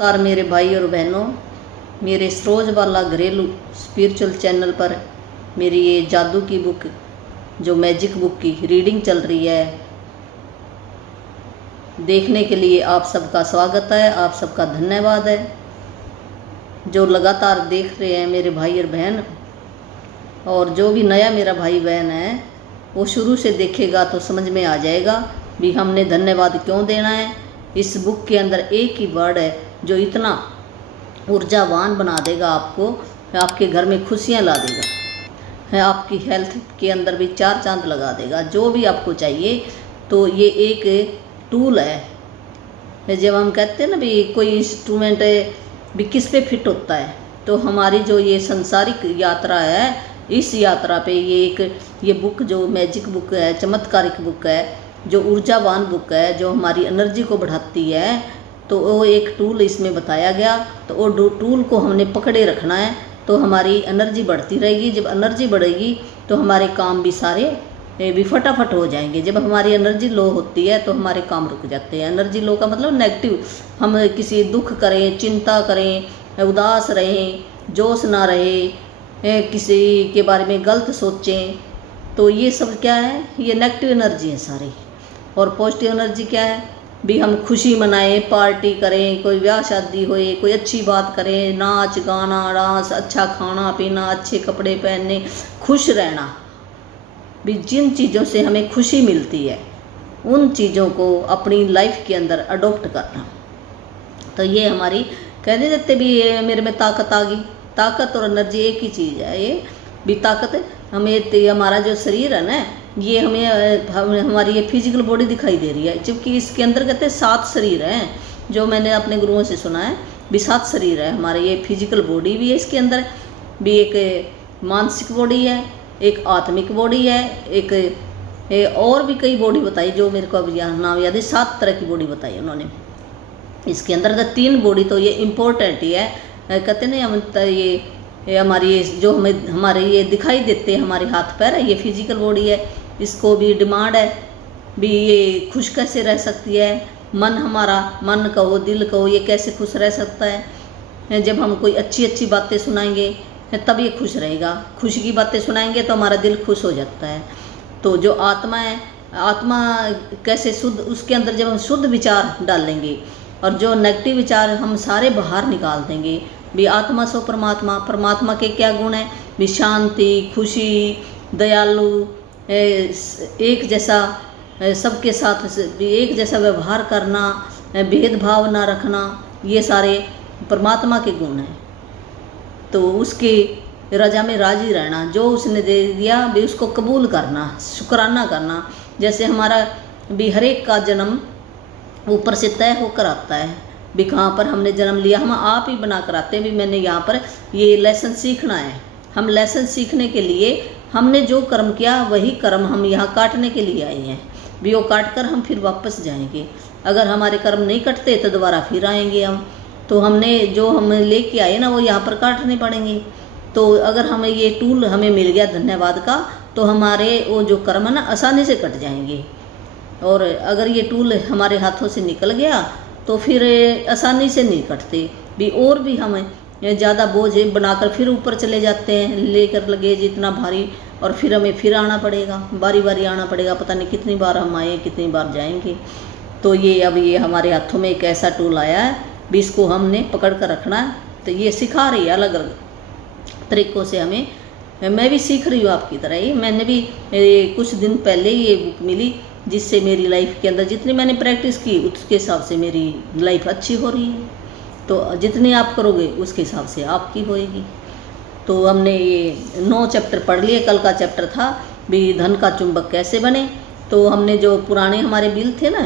नमस्कार मेरे भाई और बहनों, मेरे सरोजबाला घरेलू स्पिरिचुअल चैनल पर मेरी ये जादू की बुक जो मैजिक बुक की रीडिंग चल रही है, देखने के लिए आप सबका स्वागत है। आप सबका धन्यवाद है जो लगातार देख रहे हैं मेरे भाई और बहन। और जो भी नया मेरा भाई बहन है वो शुरू से देखेगा तो समझ में आ जाएगा भी हमने धन्यवाद क्यों देना है। इस बुक के अंदर एक ही वर्ड है जो इतना ऊर्जावान बना देगा आपको, आपके घर में खुशियाँ ला देगा, है आपकी हेल्थ के अंदर भी चार चांद लगा देगा। जो भी आपको चाहिए तो ये एक टूल है। जब हम कहते हैं ना भी कोई इंस्ट्रूमेंट भी किस पे फिट होता है, तो हमारी जो ये संसारिक यात्रा है, इस यात्रा पे ये बुक जो मैजिक बुक है, चमत्कारिक बुक है, जो ऊर्जावान बुक है, जो हमारी एनर्जी को बढ़ाती है, तो वो एक टूल इसमें बताया गया। तो वो टूल को हमने पकड़े रखना है तो हमारी एनर्जी बढ़ती रहेगी। जब एनर्जी बढ़ेगी तो हमारे काम भी सारे भी फटाफट हो जाएंगे। जब हमारी एनर्जी लो होती है तो हमारे काम रुक जाते हैं। एनर्जी लो का मतलब नेगेटिव, हम किसी दुख करें, चिंता करें, उदास रहें, जोश ना रहे, किसी के बारे में गलत सोचें, तो ये सब क्या है, ये नेगेटिव एनर्जी है सारी। और पॉजिटिव एनर्जी क्या है भी हम खुशी मनाएं, पार्टी करें, कोई ब्याह शादी होए, कोई अच्छी बात करें, नाच गाना डांस, अच्छा खाना पीना, अच्छे कपड़े पहनने, खुश रहना। भी जिन चीज़ों से हमें खुशी मिलती है उन चीज़ों को अपनी लाइफ के अंदर अडॉप्ट करना। तो ये हमारी कह देते भी ये मेरे में ताकत आ गई। ताकत और एनर्जी एक ही चीज़ है। ये भी ताकत हमें, हमारा जो शरीर है ना, ये हमारी ये फिजिकल बॉडी दिखाई दे रही है, जबकि इसके अंदर कहते हैं 7 शरीर हैं। जो मैंने अपने गुरुओं से सुना है भी 7 शरीर है हमारे। ये फिजिकल बॉडी भी है, इसके अंदर भी एक मानसिक बॉडी है, एक आत्मिक बॉडी है, एक और भी कई बॉडी बताई जो मेरे को अब नाम याद है। 7 तरह की बॉडी बताई उन्होंने इसके अंदर। तो 3 बॉडी तो ये इम्पोर्टेंट ही है। कहते नहीं हम ये हमारी जो हमारे ये दिखाई देते हैं हमारे हाथ पैर है, ये फिजिकल बॉडी है। इसको भी डिमांड है भी ये खुश कैसे रह सकती है। मन हमारा, मन कहो दिल कहो, ये कैसे खुश रह सकता है। जब हम कोई अच्छी अच्छी बातें सुनाएंगे तब ये खुश रहेगा। खुशी की बातें सुनाएंगे तो हमारा दिल खुश हो जाता है। तो जो आत्मा है, आत्मा कैसे शुद्ध, उसके अंदर जब हम शुद्ध विचार डालेंगे और जो नेगेटिव विचार हम सारे बाहर निकाल देंगे। भी आत्मा सो परमात्मा, परमात्मा के क्या गुण हैं भी शांति, खुशी, दयालु, एक जैसा सबके साथ एक जैसा व्यवहार करना, भेदभाव ना रखना, ये सारे परमात्मा के गुण हैं। तो उसके रजा में राजी रहना, जो उसने दे दिया भी उसको कबूल करना, शुक्राना करना। जैसे हमारा भी हर एक का जन्म ऊपर से तय होकर आता है भी कहाँ पर हमने जन्म लिया, हम आप ही बना कर आते हैं भी मैंने यहाँ पर ये लेसन सीखना है। हम लेसन सीखने के लिए हमने जो कर्म किया वही कर्म हम यहाँ काटने के लिए आए हैं। भी वो काट कर हम फिर वापस जाएंगे। अगर हमारे कर्म नहीं कटते तो दोबारा फिर आएंगे हम। तो हमने जो हम लेके आए ना वो यहाँ पर काटने पड़ेंगे। तो अगर हमें ये टूल हमें मिल गया धन्यवाद का, तो हमारे वो जो कर्म है ना आसानी से कट जाएंगे। और अगर ये टूल हमारे हाथों से निकल गया तो फिर आसानी से नहीं कटते भी। और भी हमें ज़्यादा बोझ बनाकर फिर ऊपर चले जाते हैं, लेकर लगेज इतना भारी, और फिर हमें फिर आना पड़ेगा, बारी बारी आना पड़ेगा। पता नहीं कितनी बार हम आए, कितनी बार जाएंगे। तो ये अब ये हमारे हाथों में एक ऐसा टूल आया है भी इसको हमने पकड़ कर रखना है। तो ये सिखा रही है अलग अलग तरीक़ों से हमें। मैं भी सीख रही हूँ आपकी तरह ही। मैंने भी कुछ दिन पहले ये बुक मिली, जिससे मेरी लाइफ के अंदर जितनी मैंने प्रैक्टिस की उसके हिसाब से मेरी लाइफ अच्छी हो रही है। तो जितनी आप करोगे उसके हिसाब से आपकी होएगी। तो हमने ये 9 चैप्टर पढ़ लिए। कल का चैप्टर था भी धन का चुंबक कैसे बने। तो हमने जो पुराने हमारे बिल थे ना,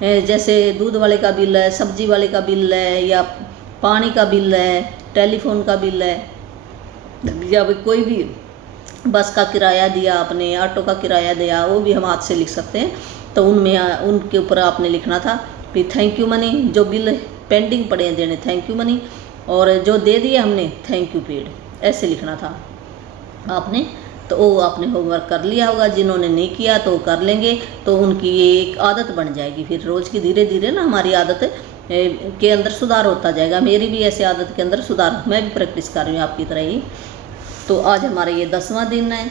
जैसे दूध वाले का बिल है, सब्जी वाले का बिल है, या पानी का बिल है, टेलीफोन का बिल है, या कोई भी बस का किराया दिया आपने, ऑटो का किराया दिया, वो भी हम हाथ से लिख सकते हैं। तो उनमें उनके ऊपर आपने लिखना था भी थैंक यू मनी। जो बिल पेंडिंग पड़े हैं देने, थैंक यू मनी, और जो दे दिए हमने थैंक यू पेड, ऐसे लिखना था आपने। तो वो आपने होमवर्क कर लिया होगा। जिन्होंने नहीं किया तो कर लेंगे, तो उनकी ये एक आदत बन जाएगी। फिर रोज़ की धीरे धीरे ना हमारी आदत के अंदर सुधार होता जाएगा। मेरी भी ऐसी आदत के अंदर सुधार, मैं भी प्रैक्टिस कर रही हूँ आपकी तरह ही। तो आज हमारा ये 10वां दिन है,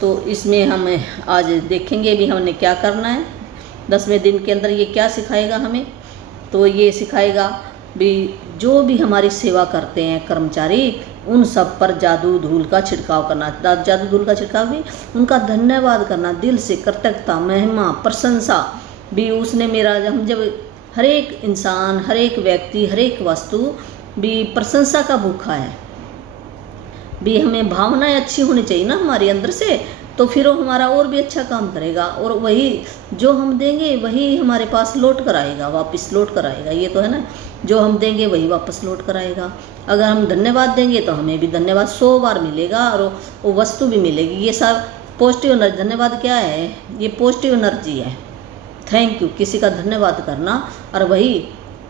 तो इसमें हम आज देखेंगे भी हमने क्या करना है। 10वें दिन के अंदर ये क्या सिखाएगा हमें, तो ये सिखाएगा भी जो भी हमारी सेवा करते हैं कर्मचारी, उन सब पर जादू धूल का छिड़काव करना। जादू धूल का छिड़काव भी उनका धन्यवाद करना, दिल से कृतज्ञता, महिमा, प्रशंसा भी। उसने मेरा, हम जब हर एक इंसान, हर एक व्यक्ति, हर एक वस्तु भी प्रशंसा का भूखा है भी, हमें भावनाएं अच्छी होनी चाहिए ना हमारे अंदर से, तो फिर वो हमारा और भी अच्छा काम करेगा, और वही जो हम देंगे वही हमारे पास लौट कर आएगा, वापस लौट कर आएगा। ये तो है ना, जो हम देंगे वही वापस लौट कर आएगा। अगर हम धन्यवाद देंगे तो हमें भी धन्यवाद 100 बार मिलेगा, और वो वस्तु भी मिलेगी। ये सब पॉजिटिव एनर्जी। धन्यवाद क्या है, ये पॉजिटिव एनर्जी है। थैंक यू, किसी का धन्यवाद करना, और वही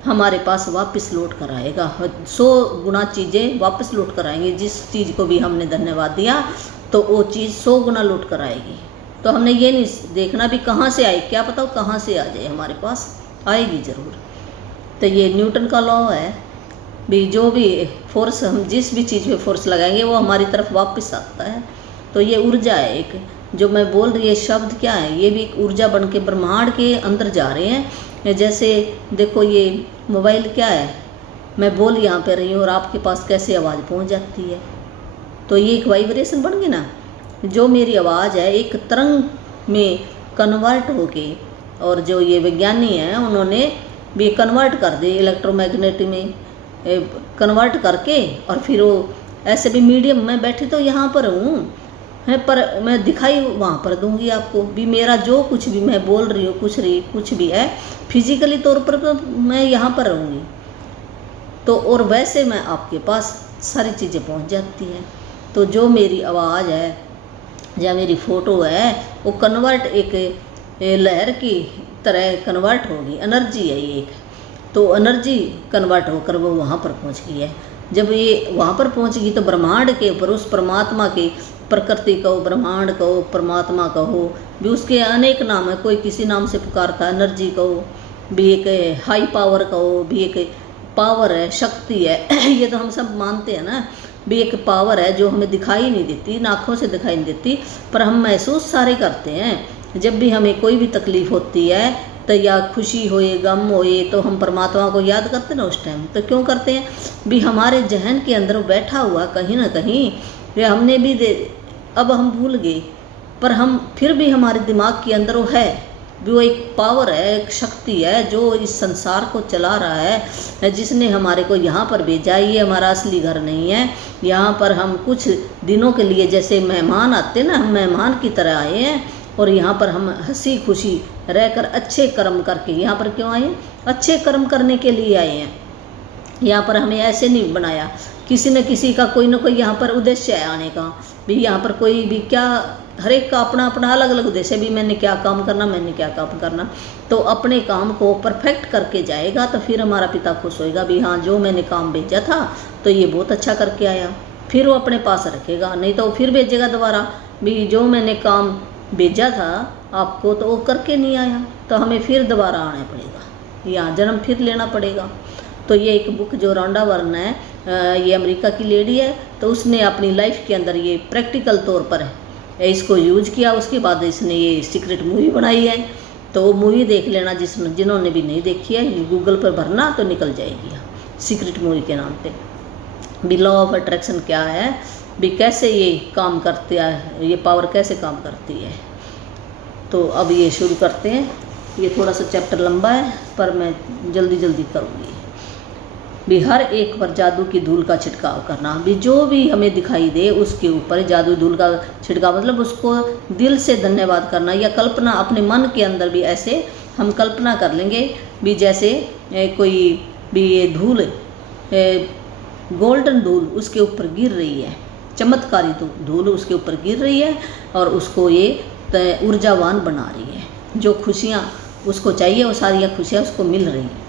हमारे पास वापस लौट कर आएगा। 100 गुना चीज़ें वापस लौट कर आएंगी। जिस चीज़ को भी हमने धन्यवाद दिया तो वो चीज़ 100 गुना लौट कर आएगी। तो हमने ये नहीं देखना भी कहाँ से आए, क्या पता कहाँ से आ जाए, हमारे पास आएगी ज़रूर। तो ये न्यूटन का लॉ है भी, जो भी फोर्स, हम जिस भी चीज़ पे फोर्स लगाएंगे वो हमारी तरफ वापस आता है। तो ये ऊर्जा है एक, जो मैं बोल रही, ये शब्द क्या है, ये भी एक ऊर्जा बन के ब्रह्मांड के अंदर जा रहे हैं। जैसे देखो ये मोबाइल क्या है, मैं बोल यहाँ पे रही हूँ और आपके पास कैसे आवाज़ पहुँच जाती है, तो ये एक वाइब्रेशन बन गई ना। जो मेरी आवाज़ है एक तरंग में कन्वर्ट होके, और जो ये विज्ञानी हैं उन्होंने भी कन्वर्ट कर दे इलेक्ट्रोमैग्नेटिक में कन्वर्ट करके, और फिर वो ऐसे भी मीडियम, मैं बैठी तो यहाँ पर हूँ है, पर मैं दिखाई वहाँ पर दूंगी आपको भी। मेरा जो कुछ भी मैं बोल रही हूँ, कुछ भी है फिजिकली तौर पर तो मैं यहाँ पर रहूँगी, तो और वैसे मैं आपके पास सारी चीज़ें पहुँच जाती हैं। तो जो मेरी आवाज़ है या मेरी फ़ोटो है, वो कन्वर्ट एक लहर की तरह कन्वर्ट होगी, एनर्जी है ये एक। तो एनर्जी कन्वर्ट होकर वो वहाँ पर पहुँच गई है। जब ये वहाँ पर पहुँच गई तो ब्रह्मांड के ऊपर, उस परमात्मा के, प्रकृति कहो, ब्रह्मांड कहो, परमात्मा कहो भी, उसके अनेक नाम है, कोई किसी नाम से पुकारता है। एनर्जी कहो भी, एक हाई पावर कहो भी, एक पावर है, शक्ति है ये तो हम सब मानते हैं ना भी, एक पावर है जो हमें दिखाई नहीं देती, आँखों से दिखाई नहीं देती, पर हम महसूस सारे करते हैं। जब भी हमें कोई भी तकलीफ़ होती है तो या खुशी होए, गम होए, तो हम परमात्मा को याद करते ना उस टाइम। तो क्यों करते हैं भी, हमारे जहन के अंदर बैठा हुआ कहीं ना कहीं, या हमने भी अब हम भूल गए, पर हम फिर भी हमारे दिमाग के अंदर वो है भी, वो एक पावर है, एक शक्ति है जो इस संसार को चला रहा है, जिसने हमारे को यहाँ पर भेजा। ये हमारा असली घर नहीं है, यहाँ पर हम कुछ दिनों के लिए जैसे मेहमान आते ना, हम मेहमान की तरह आए हैं, और यहाँ पर हम हंसी खुशी रहकर अच्छे कर्म करके, यहाँ पर क्यों आए, अच्छे कर्म करने के लिए आए हैं। यहाँ पर हमें ऐसे नहीं बनाया, किसी न किसी का कोई ना कोई यहाँ पर उद्देश्य है आने का भी। यहाँ पर कोई भी क्या, हर एक का अपना अपना अलग अलग उद्देश्य भी, मैंने क्या काम करना, मैंने क्या काम करना। तो अपने काम को परफेक्ट करके जाएगा तो फिर हमारा पिता खुश होएगा भी, हाँ जो मैंने काम भेजा था तो ये बहुत अच्छा करके आया, फिर वो अपने पास रखेगा। नहीं तो फिर भेजेगा दोबारा भी, जो मैंने काम भेजा था आपको तो वो करके नहीं आया, तो हमें फिर दोबारा आना पड़ेगा, यहाँ जन्म फिर लेना पड़ेगा। तो ये एक बुक जो रॉन्डा बर्न है, ये अमेरिका की लेडी है, तो उसने अपनी लाइफ के अंदर ये प्रैक्टिकल तौर पर इसको यूज किया। उसके बाद इसने ये सीक्रेट मूवी बनाई है, तो वो मूवी देख लेना जिन्होंने भी नहीं देखी है, गूगल पर भरना तो निकल जाएगी सीक्रेट मूवी के नाम पे भी। लॉ ऑफ अट्रैक्शन क्या है भी, कैसे ये काम करती है, ये पावर कैसे काम करती है। तो अब ये शुरू करते हैं। ये थोड़ा सा चैप्टर लंबा है पर मैं जल्दी जल्दी करूँगी भी। हर एक पर जादू की धूल का छिड़काव करना भी, जो भी हमें दिखाई दे उसके ऊपर जादू धूल का छिड़काव, मतलब उसको दिल से धन्यवाद करना, या कल्पना अपने मन के अंदर भी ऐसे हम कल्पना कर लेंगे भी, जैसे कोई भी ये धूल, गोल्डन धूल उसके ऊपर गिर रही है, चमत्कारी धूल उसके ऊपर गिर रही है, और उसको ये ऊर्जावान बना रही है। जो खुशियाँ उसको चाहिए वो सारी खुशियाँ उसको मिल रही हैं।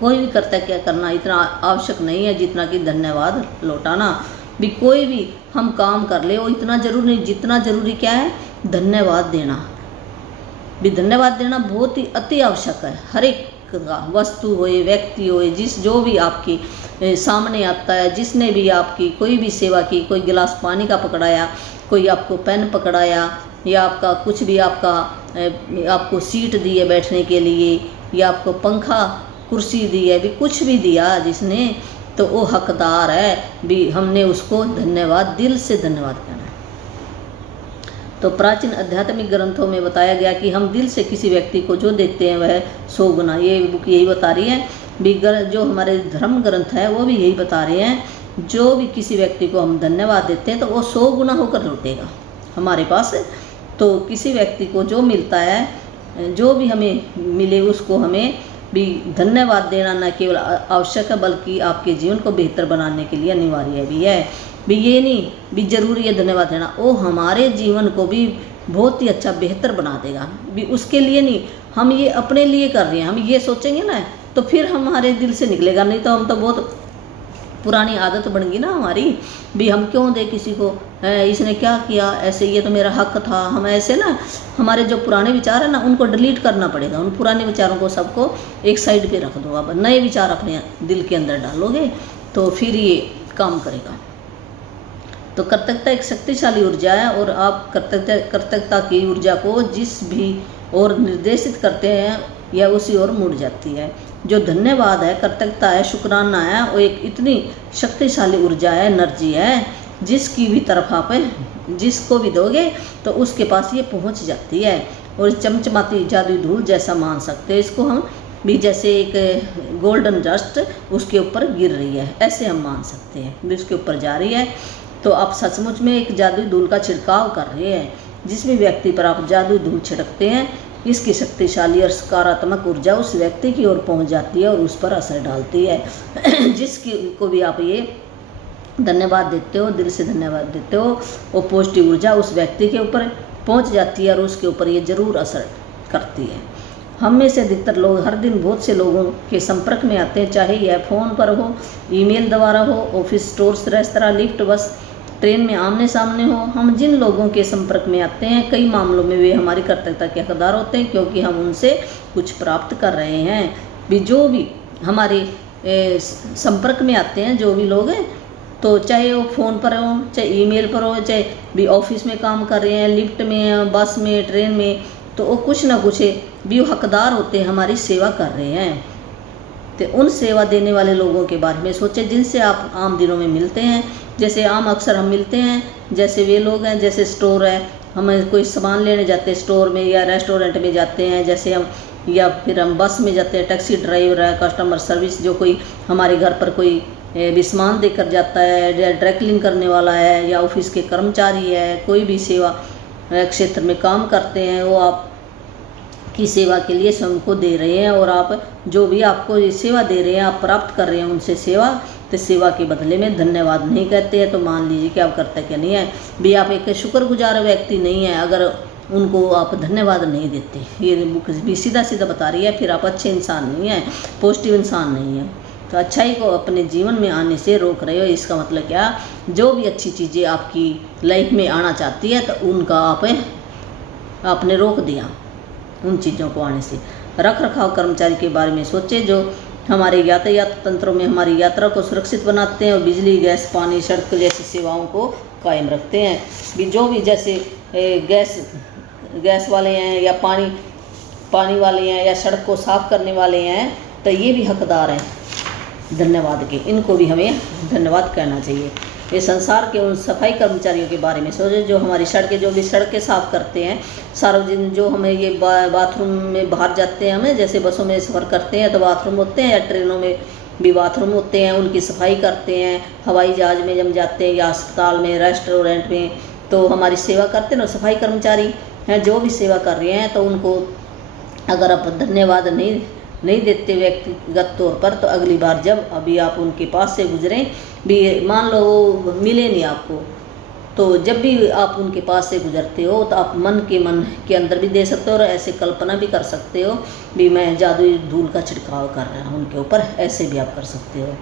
कोई भी करता है, क्या करना इतना आवश्यक नहीं है जितना कि धन्यवाद लौटाना भी। कोई भी हम काम कर ले वो इतना जरूरी नहीं, जितना ज़रूरी क्या है धन्यवाद देना भी। धन्यवाद देना बहुत ही अति आवश्यक है हर एक का वस्तु होए, व्यक्ति होए, जो भी आपकी सामने आता है, जिसने भी आपकी कोई भी सेवा की, कोई गिलास पानी का पकड़ाया, कोई आपको पेन पकड़ाया, या आपका कुछ भी आपको सीट दी है बैठने के लिए, या आपको पंखा कुर्सी दी है, भी कुछ भी दिया जिसने, तो वो हकदार है भी, हमने उसको धन्यवाद, दिल से धन्यवाद करना है। तो प्राचीन आध्यात्मिक ग्रंथों में बताया गया कि हम दिल से किसी व्यक्ति को जो देते हैं वह 100 गुना, ये बुक यही बता रही है भी। जो हमारे धर्म ग्रंथ है वो भी यही बता रहे हैं, जो भी किसी व्यक्ति को हम धन्यवाद देते हैं तो वो 100 गुना होकर लौटेगा हमारे पास। तो किसी व्यक्ति को जो मिलता है, जो भी हमें मिले, उसको हमें भी धन्यवाद देना न केवल आवश्यक है बल्कि आपके जीवन को बेहतर बनाने के लिए अनिवार्य भी है। भी ये नहीं भी जरूरी है धन्यवाद देना, वो हमारे जीवन को भी बहुत ही अच्छा बेहतर बना देगा भी। उसके लिए नहीं, हम ये अपने लिए कर रहे हैं, हम ये सोचेंगे ना तो फिर हमारे दिल से निकलेगा, नहीं तो हम तो बहुत पुरानी आदत बन गई ना हमारी भी, हम क्यों दे किसी को, इसने क्या किया ऐसे, ये तो मेरा हक था, हम ऐसे ना, हमारे जो पुराने विचार है ना उनको डिलीट करना पड़ेगा। उन पुराने विचारों को सबको एक साइड पे रख दो, अब नए विचार अपने दिल के अंदर डालोगे तो फिर ये काम करेगा। तो कृतज्ञता एक शक्तिशाली ऊर्जा है और आप कृतज्ञता की ऊर्जा को जिस भी और निर्देशित करते हैं यह उसी ओर मुड़ जाती है। जो धन्यवाद है, कृतज्ञता है, शुक्राना है, वो एक इतनी शक्तिशाली ऊर्जा है, एनर्जी है, जिसकी भी तरफ आप जिसको भी दोगे तो उसके पास ये पहुंच जाती है और चमचमाती जादुई धूल जैसा मान सकते हैं इसको हम भी, जैसे एक गोल्डन डस्ट उसके ऊपर गिर रही है ऐसे हम मान सकते हैं भी, उसके ऊपर जा रही है। तो आप सचमुच में एक जादुई धूल का छिड़काव कर रहे हैं। जिस भी व्यक्ति पर आप जादुई धूल छिड़कते हैं, इसकी शक्तिशाली और सकारात्मक ऊर्जा उस व्यक्ति की ओर पहुंच जाती है और उस पर असर डालती है। जिसकी को भी आप ये धन्यवाद देते हो, दिल से धन्यवाद देते हो, वो पॉजिटिव ऊर्जा उस व्यक्ति के ऊपर पहुंच जाती है और उसके ऊपर ये जरूर असर करती है। हम में से अधिकतर लोग हर दिन बहुत से लोगों के संपर्क में आते हैं, चाहे यह फ़ोन पर हो, ईमेल द्वारा हो, ऑफिस, स्टोर्स, रेस्तरां, लिफ्ट, बस, ट्रेन में आमने सामने हो। हम जिन लोगों के संपर्क में आते हैं कई मामलों में वे हमारी कृतज्ञता के हकदार होते हैं, क्योंकि हम उनसे कुछ प्राप्त कर रहे हैं भी। जो भी हमारे संपर्क में आते हैं, जो भी लोग हैं, तो चाहे वो फ़ोन पर हो, चाहे ईमेल पर हो, चाहे भी ऑफिस में काम कर रहे हैं, लिफ्ट में, बस में, ट्रेन में, तो वो कुछ ना कुछ भी हकदार होते हैं, हमारी सेवा कर रहे हैं। तो उन सेवा देने वाले लोगों के बारे में सोचें जिनसे आप आम दिनों में मिलते हैं। जैसे आम अक्सर हम मिलते हैं, जैसे वे लोग हैं, जैसे स्टोर है, हम कोई सामान लेने जाते हैं स्टोर में या रेस्टोरेंट में जाते हैं, जैसे हम, या फिर हम बस में जाते हैं, टैक्सी ड्राइवर है, कस्टमर सर्विस, जो कोई हमारे घर पर कोई भी सामान देकर जाता है, या ड्राई क्लीन करने वाला है, या ऑफिस के कर्मचारी है, कोई भी सेवा क्षेत्र में काम करते हैं, वो आप की सेवा के लिए स्वयं को दे रहे हैं। और आप जो भी आपको ये सेवा दे रहे हैं, आप प्राप्त कर रहे हैं उनसे सेवा, तो सेवा के बदले में धन्यवाद नहीं कहते हैं, तो मान लीजिए कि आप कर्तव्य नहीं है भी, आप एक शुक्रगुजार व्यक्ति नहीं है अगर उनको आप धन्यवाद नहीं देते। ये बुक भी सीधा सीधा बता रही है, फिर आप अच्छे इंसान नहीं हैं, पॉजिटिव इंसान नहीं है, तो अच्छाई को अपने जीवन में आने से रोक रहे हो। इसका मतलब क्या, जो भी अच्छी चीज़ें आपकी लाइफ में आना चाहती है तो उनका आपने रोक दिया, उन चीज़ों को आने से। रख रखाव कर्मचारी के बारे में सोचे, जो हमारे यातायात तंत्रों में हमारी यात्रा को सुरक्षित बनाते हैं और बिजली, गैस, पानी, सड़क जैसी सेवाओं को कायम रखते हैं भी। जो भी जैसे गैस वाले हैं, या पानी वाले हैं, या सड़क को साफ करने वाले हैं, तो ये भी हकदार हैं धन्यवाद के, इनको भी हमें धन्यवाद कहना चाहिए। ये संसार के उन सफाई कर्मचारियों के बारे में सोचे जो हमारी सड़कें, जो भी सड़कें साफ़ करते हैं, सार्वजनिक, जो हमें ये बाथरूम में बाहर जाते हैं, हमें जैसे बसों में सफ़र करते हैं तो बाथरूम होते हैं, या ट्रेनों में भी बाथरूम होते हैं, उनकी सफाई करते हैं। हवाई जहाज़ में जब जाते हैं, या अस्पताल में, रेस्टोरेंट में, तो हमारी सेवा करते हैं ना सफाई कर्मचारी हैं, जो भी सेवा कर रहे हैं, तो उनको अगर आप धन्यवाद नहीं देते व्यक्तिगत तौर पर, तो अगली बार जब अभी आप उनके पास से गुजरें भी, मान लो वो मिले नहीं आपको, तो जब भी आप उनके पास से गुजरते हो तो आप मन के अंदर भी दे सकते हो, और ऐसे कल्पना भी कर सकते हो भी मैं जादुई धूल का छिड़काव कर रहा हूँ उनके ऊपर, ऐसे भी आप कर सकते हो।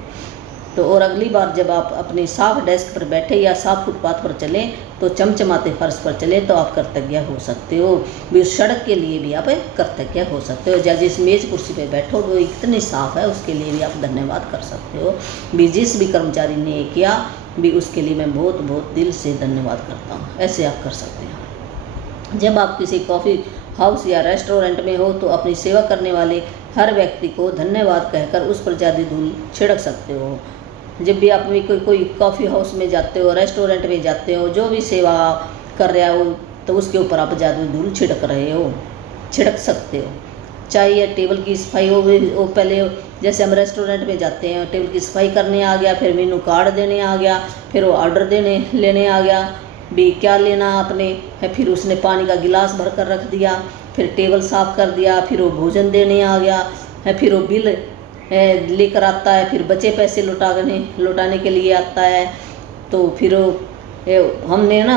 तो और अगली बार जब आप अपनी साफ डेस्क पर बैठे या साफ फुटपाथ पर चलें, तो चमचमाते फर्श पर चले तो आप कृतज्ञ हो सकते हो। भी उस सड़क के लिए भी आप कृतज्ञ हो सकते हो। या जिस मेज कुर्सी पे बैठो वो इतनी साफ़ है उसके लिए भी आप धन्यवाद कर सकते हो। भी जिस भी कर्मचारी ने किया भी उसके लिए मैं बहुत बहुत दिल से धन्यवाद करता हूँ। ऐसे आप कर सकते हैं। जब आप किसी कॉफ़ी हाउस या रेस्टोरेंट में हो तो अपनी सेवा करने वाले हर व्यक्ति को धन्यवाद कहकर उस पर ज़्यादा धूल छिड़क सकते हो। जब भी आप कोई कॉफ़ी हाउस में जाते हो, रेस्टोरेंट में जाते हो, जो भी सेवा कर रहा हो तो उसके ऊपर आप ज़्यादा धूल छिड़क सकते हो। चाहे ये टेबल की सफाई हो, वो पहले जैसे हम रेस्टोरेंट में जाते हैं टेबल की सफाई करने आ गया, फिर मेनू कार्ड देने आ गया, फिर वो ऑर्डर लेने आ गया भी क्या लेना आपने है, फिर उसने पानी का गिलास भर कर रख दिया, फिर टेबल साफ़ कर दिया, फिर वो भोजन देने आ गया है, फिर वो बिल लेकर आता है, फिर बचे पैसे लौटाने के लिए आता है। तो फिर हमने ना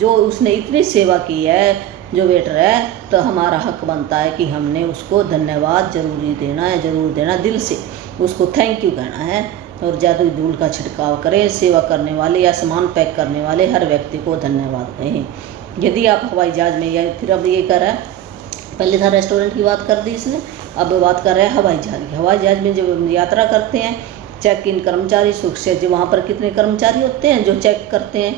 जो उसने इतनी सेवा की है जो वेटर है तो हमारा हक बनता है कि हमने उसको धन्यवाद ज़रूर देना दिल से उसको थैंक यू कहना है। और ज़्यादा धूल का छिड़काव करें। सेवा करने वाले या सामान पैक करने वाले हर व्यक्ति को धन्यवाद कहें। यदि आप हवाई जहाज़ में, या फिर अब ये कर रहा है, पहले था रेस्टोरेंट की बात कर दी इसने, अब बात कर रहा है हवाई जहाज़ की। हवाई जहाज़ में जब यात्रा करते हैं चेक इन कर्मचारी सुरक्षा जो वहाँ पर कितने कर्मचारी होते हैं जो चेक करते हैं,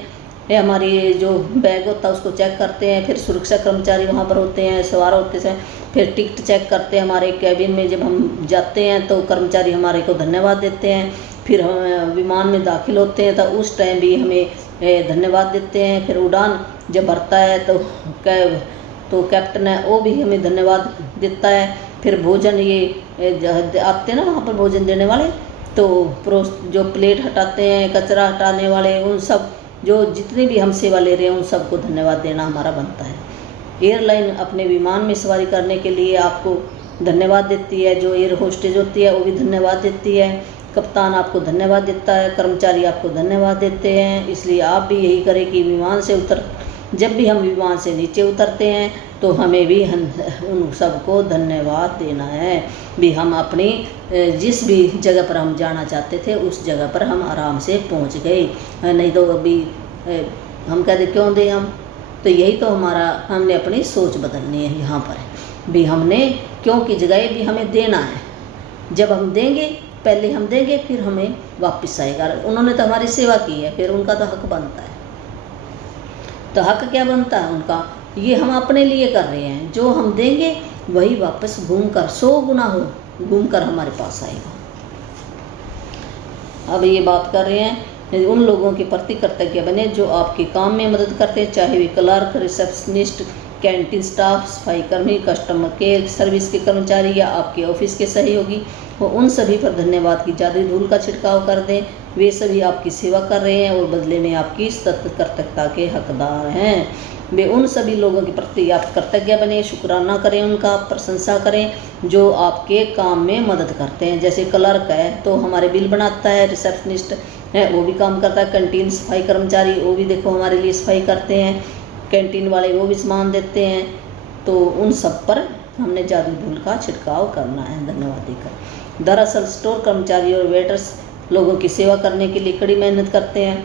ये हमारी जो बैग होता है उसको चेक करते हैं। फिर सुरक्षा कर्मचारी वहाँ पर होते हैं सवार होते हैं। फिर टिकट चेक करते हैं। हमारे कैबिन में जब हम जाते हैं तो कर्मचारी हमारे को धन्यवाद देते हैं। फिर हम विमान में दाखिल होते हैं तो उस टाइम भी हमें धन्यवाद देते हैं। फिर उड़ान जब भरता है तो कैप्टन है वो भी हमें धन्यवाद देता है। फिर भोजन ये आते हैं ना वहाँ पर भोजन देने वाले, तो जो प्लेट हटाते हैं, कचरा हटाने वाले, उन सब जो जितने भी हम सेवा ले रहे हैं उन सबको धन्यवाद देना हमारा बनता है। एयरलाइन अपने विमान में सवारी करने के लिए आपको धन्यवाद देती है। जो एयर होस्टेज होती है वो भी धन्यवाद देती है। कप्तान आपको धन्यवाद देता है। कर्मचारी आपको धन्यवाद देते हैं। इसलिए आप भी यही करें कि जब भी हम विमान से नीचे उतरते हैं तो हमें भी उन सबको धन्यवाद देना है। भी हम अपनी जिस भी जगह पर हम जाना चाहते थे उस जगह पर हम आराम से पहुंच गए। नहीं तो अभी हम कहते क्यों दें हम, तो यही तो हमने अपनी सोच बदलनी है यहाँ पर भी। हमने क्यों की जगह भी हमें देना है। जब हम देंगे, पहले हम देंगे फिर हमें वापस आएगा। उन्होंने तो हमारी सेवा की है, फिर उनका तो हक बनता है। तो हक क्या बनता है उनका, ये हम अपने लिए कर रहे हैं। जो हम देंगे वही वापस घूमकर 100 गुना घूमकर हमारे पास आएगा। अब ये बात कर रहे हैं उन लोगों के प्रति कृतज्ञ बने जो आपके काम में मदद करते हैं, चाहे वे क्लर्क, रिसेप्शनिस्ट, कैंटीन स्टाफ, सफाई कर्मी, कस्टमर केयर सर्विस के कर्मचारी या आपके ऑफिस के सहयोगी हो। उन सभी पर धन्यवाद की जादुई धूल का छिड़काव कर दें। वे सभी आपकी सेवा कर रहे हैं और बदले में आपकी सतत कृतज्ञता के हकदार हैं। वे उन सभी लोगों के प्रति आप कृतज्ञ बने, शुक्राना करें, उनका प्रशंसा करें जो आपके काम में मदद करते हैं। जैसे क्लर्क है तो हमारे बिल बनाता है, रिसेप्शनिस्ट है वो भी काम करता है, कैंटीन सफाई कर्मचारी वो भी देखो हमारे लिए सफाई करते हैं, कैंटीन वाले वो भी सामान देते हैं। तो उन सब पर हमने जादुई धूल का छिड़काव करना है धन्यवाद देकर। दरअसल स्टोर कर्मचारी और वेटर्स लोगों की सेवा करने के लिए कड़ी मेहनत करते हैं।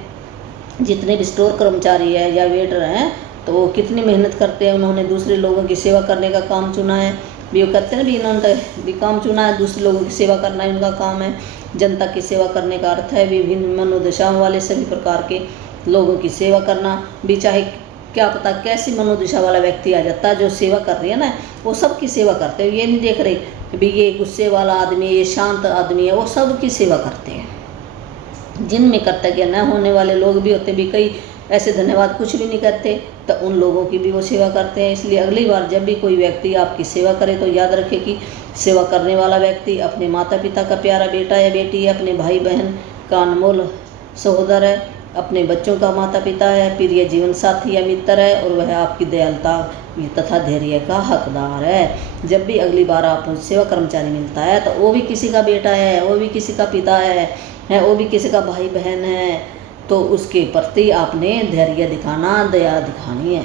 जितने भी स्टोर कर्मचारी है या वेटर हैं तो वो कितनी मेहनत करते हैं। उन्होंने दूसरे लोगों की सेवा करने का काम चुना है। भी वो कहते हैं भी इन्होंने भी काम चुना है, दूसरे लोगों की सेवा करना ही उनका काम है। जनता की सेवा करने का अर्थ है विभिन्न मनोदशाओं वाले सभी प्रकार के लोगों की सेवा करना। भी चाहे क्या पता कैसी मनोदशा वाला व्यक्ति आ जाता है, जो सेवा कर रही है ना वो सबकी सेवा करते हैं। ये नहीं देख रहे भी ये गुस्से वाला आदमी, ये शांत आदमी है, वो सबकी सेवा करते हैं। जिनमें कर्तव्य न होने वाले लोग भी होते, भी कई ऐसे धन्यवाद कुछ भी नहीं करते, तो उन लोगों की भी वो सेवा करते हैं। इसलिए अगली बार जब भी कोई व्यक्ति आपकी सेवा करे तो याद रखे कि सेवा करने वाला व्यक्ति अपने माता पिता का प्यारा बेटा या बेटी है, अपने भाई बहन का अनमोल सहोदर है, अपने बच्चों का माता पिता है, प्रिय जीवन साथी या मित्र है, और वह आपकी दयालुता तथा धैर्य का हकदार है। जब भी अगली बार आपको सेवा कर्मचारी मिलता है तो वो भी किसी का बेटा है, वो भी किसी का पिता है, वो भी किसी का भाई बहन है, तो उसके प्रति आपने धैर्य दिखाना, दया दिखानी है।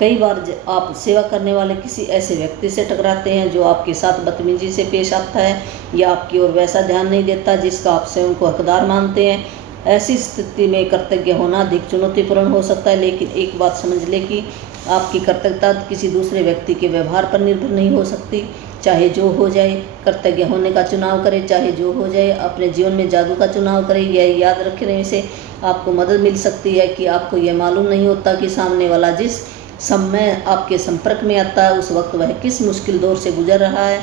कई बार आप सेवा करने वाले किसी ऐसे व्यक्ति से टकराते हैं जो आपके साथ बदतमीजी से पेश आता है या आपकी ओर वैसा ध्यान नहीं देता जिसका आप स्वयं को हकदार मानते हैं। ऐसी स्थिति में कृतज्ञ होना अधिक चुनौतीपूर्ण हो सकता है, लेकिन एक बात समझ ले कि आपकी कृतज्ञता किसी दूसरे व्यक्ति के व्यवहार पर निर्भर नहीं हो सकती। चाहे जो हो जाए, कृतज्ञ होने का चुनाव करें, चाहे जो हो जाए। अपने जीवन में जादू का चुनाव करें, यह याद रखने से आपको मदद मिल सकती है कि आपको यह मालूम नहीं होता कि सामने वाला जिस समय आपके संपर्क में आता है उस वक्त वह किस मुश्किल दौर से गुजर रहा है।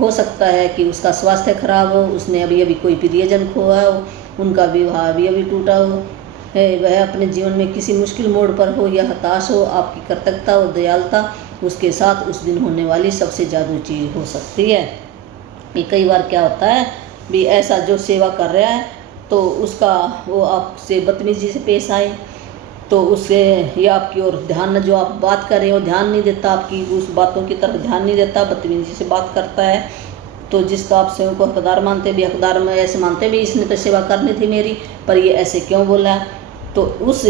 हो सकता है कि उसका स्वास्थ्य खराब हो, उसने अभी अभी कोई प्रियजन खोया हो, उनका विवाह अभी अभी टूटा हो, वह अपने जीवन में किसी मुश्किल मोड़ पर हो या हताश हो। आपकी कृतज्ञता और दयालुता उसके साथ उस दिन होने वाली सबसे जादू चीज़ हो सकती है। कि कई बार क्या होता है भी, ऐसा जो सेवा कर रहा है तो उसका वो आपसे बदतमीजी से पेश आए तो उससे या आपकी ओर ध्यान, जो आप बात कर रहे हो ध्यान नहीं देता, आपकी उस बातों की तरफ ध्यान नहीं देता, बदतमीजी से बात करता है, तो जिसका आप स्वयं को हकदार मानते भी, हकदार में ऐसे मानते भी इसने तो सेवा करनी थी मेरी, पर ये ऐसे क्यों बोला। तो उस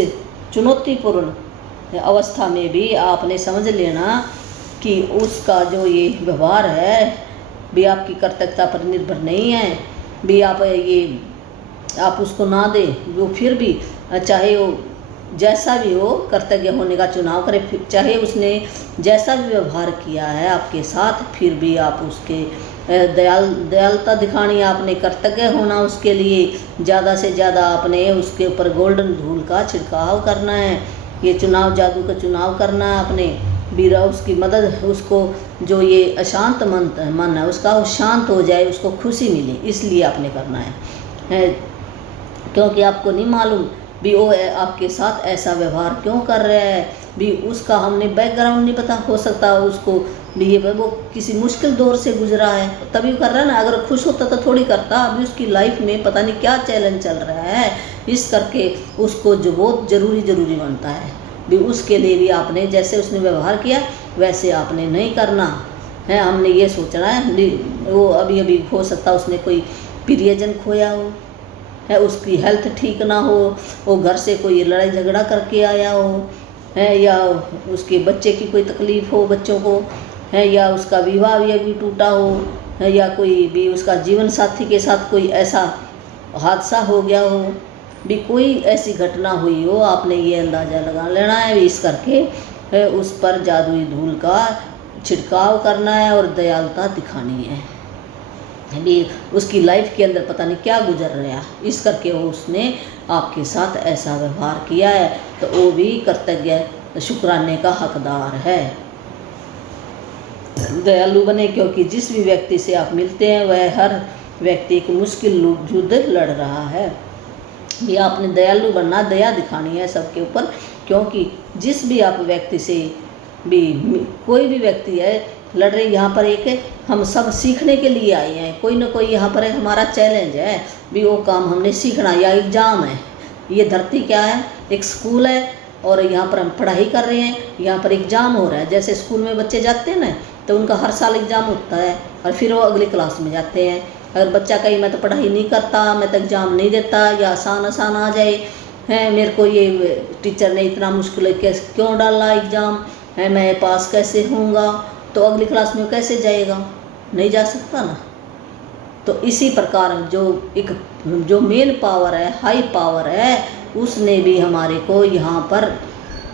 चुनौतीपूर्ण अवस्था में भी आपने समझ लेना कि उसका जो ये व्यवहार है भी आपकी कृतज्ञता पर निर्भर नहीं है। भी आप उसको ना दे, वो फिर भी चाहे वो जैसा भी हो कृतज्ञ होने का चुनाव करें। चाहे उसने जैसा भी व्यवहार किया है आपके साथ, फिर भी आप उसके दयालुता दिखानी, आपने कृतज्ञ होना उसके लिए, ज़्यादा से ज़्यादा आपने उसके ऊपर गोल्डन धूल का छिड़काव करना है। ये चुनाव जादू का चुनाव करना है आपने। बीरा उसकी मदद, उसको जो ये अशांत मन है उसका वो शांत हो जाए, उसको खुशी मिले, इसलिए आपने करना है। क्योंकि आपको नहीं मालूम भी वो आपके साथ ऐसा व्यवहार क्यों कर रहा है, भी उसका हमने बैकग्राउंड नहीं पता। हो सकता है उसको भी ये वो किसी मुश्किल दौर से गुजरा है तभी कर रहा है ना। अगर खुश होता तो थोड़ी करता। अभी उसकी लाइफ में पता नहीं क्या चैलेंज चल रहा है, इस करके उसको जो बहुत ज़रूरी बनता है भी उसके लिए भी आपने जैसे उसने व्यवहार किया वैसे आपने नहीं करना है। हमने ये सोचना है वो अभी हो सकता उसने कोई प्रियजन खोया हो है, उसकी हेल्थ ठीक ना हो, वो घर से कोई लड़ाई झगड़ा करके आया हो है, या उसके बच्चे की कोई तकलीफ़ हो बच्चों को है, या उसका विवाह भी टूटा हो है, या कोई भी उसका जीवन साथी के साथ कोई ऐसा हादसा हो गया हो, भी कोई ऐसी घटना हुई हो। आपने ये अंदाज़ा लगा लेना है भी, इस करके उस पर जादुई धूल का छिड़काव करना है और दयालुता दिखानी है। भी उसकी लाइफ के अंदर पता नहीं क्या गुजर रहा है, इस करके वो उसने आपके साथ ऐसा व्यवहार किया है, तो वो भी कृतज्ञ शुक्राने का हकदार है। दयालु बने, क्योंकि जिस भी व्यक्ति से आप मिलते हैं वह हर व्यक्ति एक मुश्किल युद्ध लड़ रहा है। ये आपने दयालु बनना, दया दिखानी है सबके ऊपर, क्योंकि जिस भी आप व्यक्ति से भी कोई भी व्यक्ति है लड़ रहे, यहाँ पर एक हम सब सीखने के लिए आए हैं। कोई ना कोई यहाँ पर हमारा चैलेंज है भी, वो काम हमने सीखना, या एग्ज़ाम है। ये धरती क्या है, एक स्कूल है और यहाँ पर हम पढ़ाई कर रहे हैं, यहाँ पर एग्ज़ाम हो रहा है। जैसे स्कूल में बच्चे जाते हैं ना, तो उनका हर साल एग्ज़ाम होता है और फिर वो अगली क्लास में जाते हैं। अगर बच्चा कहीं मैं तो पढ़ाई नहीं करता, मैं तो एग्ज़ाम नहीं देता, या आसान आ जाए है, मेरे को ये टीचर ने इतना मुश्किल क्यों डाला एग्ज़ाम है, मैं पास कैसे होऊंगा, तो अगली क्लास में कैसे जाएगा, नहीं जा सकता ना। तो इसी प्रकार जो मेन पावर है, हाई पावर है, उसने भी हमारे को यहाँ पर,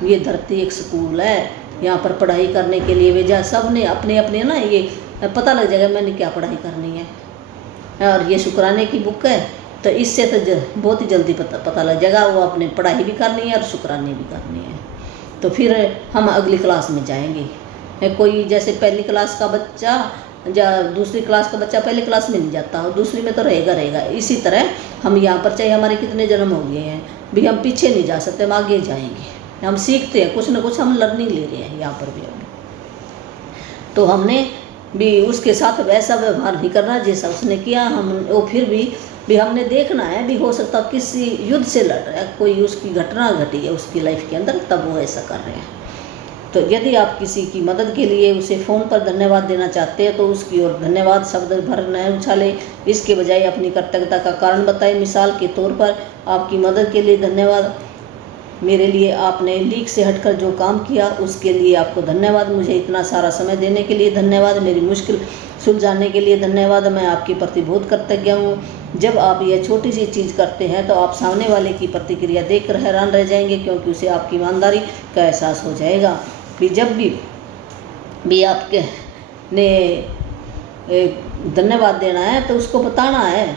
ये धरती एक स्कूल है, यहाँ पर पढ़ाई करने के लिए भेजा। सब ने अपने अपने ना, ये पता लग जाएगा मैंने क्या पढ़ाई करनी है। और ये शुक्राने की बुक है, तो इससे तो बहुत ही जल्दी पता लग जाएगा वो अपने पढ़ाई भी करनी है और शुक्राने भी करनी है। तो फिर हम अगली क्लास में जाएंगे। कोई जैसे पहली क्लास का बच्चा या दूसरी क्लास का बच्चा पहली क्लास में नहीं जाता, दूसरी में तो रहेगा। इसी तरह हम यहाँ पर चाहे हमारे कितने जन्म हो गए हैं भी, हम पीछे नहीं जा सकते, हम आगे जाएंगे। हम सीखते हैं कुछ ना कुछ, हम लर्निंग ले रहे हैं यहाँ पर भी। तो हमने भी उसके साथ वैसा व्यवहार नहीं करना जैसा उसने किया। हम वो फिर भी हमने देखना है भी, हो सकता किसी युद्ध से लड़ रहा है, कोई उसकी घटना घटी है उसकी लाइफ के अंदर, तब वो ऐसा कर रहे हैं। तो यदि आप किसी की मदद के लिए उसे फ़ोन पर धन्यवाद देना चाहते हैं तो उसकी ओर धन्यवाद शब्द भर न उछाले, इसके बजाय अपनी कृतज्ञता का कारण बताएं। मिसाल के तौर पर, आपकी मदद के लिए धन्यवाद, मेरे लिए आपने लीक से हटकर जो काम किया उसके लिए आपको धन्यवाद, मुझे इतना सारा समय देने के लिए धन्यवाद, मेरी मुश्किल सुलझाने के लिए धन्यवाद। मैं आपके प्रति बहुत कृतज्ञ हूँ। जब आप यह छोटी सी चीज़ करते हैं तो आप सामने वाले की प्रतिक्रिया देखकर हैरान रह जाएंगे, क्योंकि उसे आपकी ईमानदारी का एहसास हो जाएगा। भी जब भी आपके ने धन्यवाद देना है तो उसको बताना है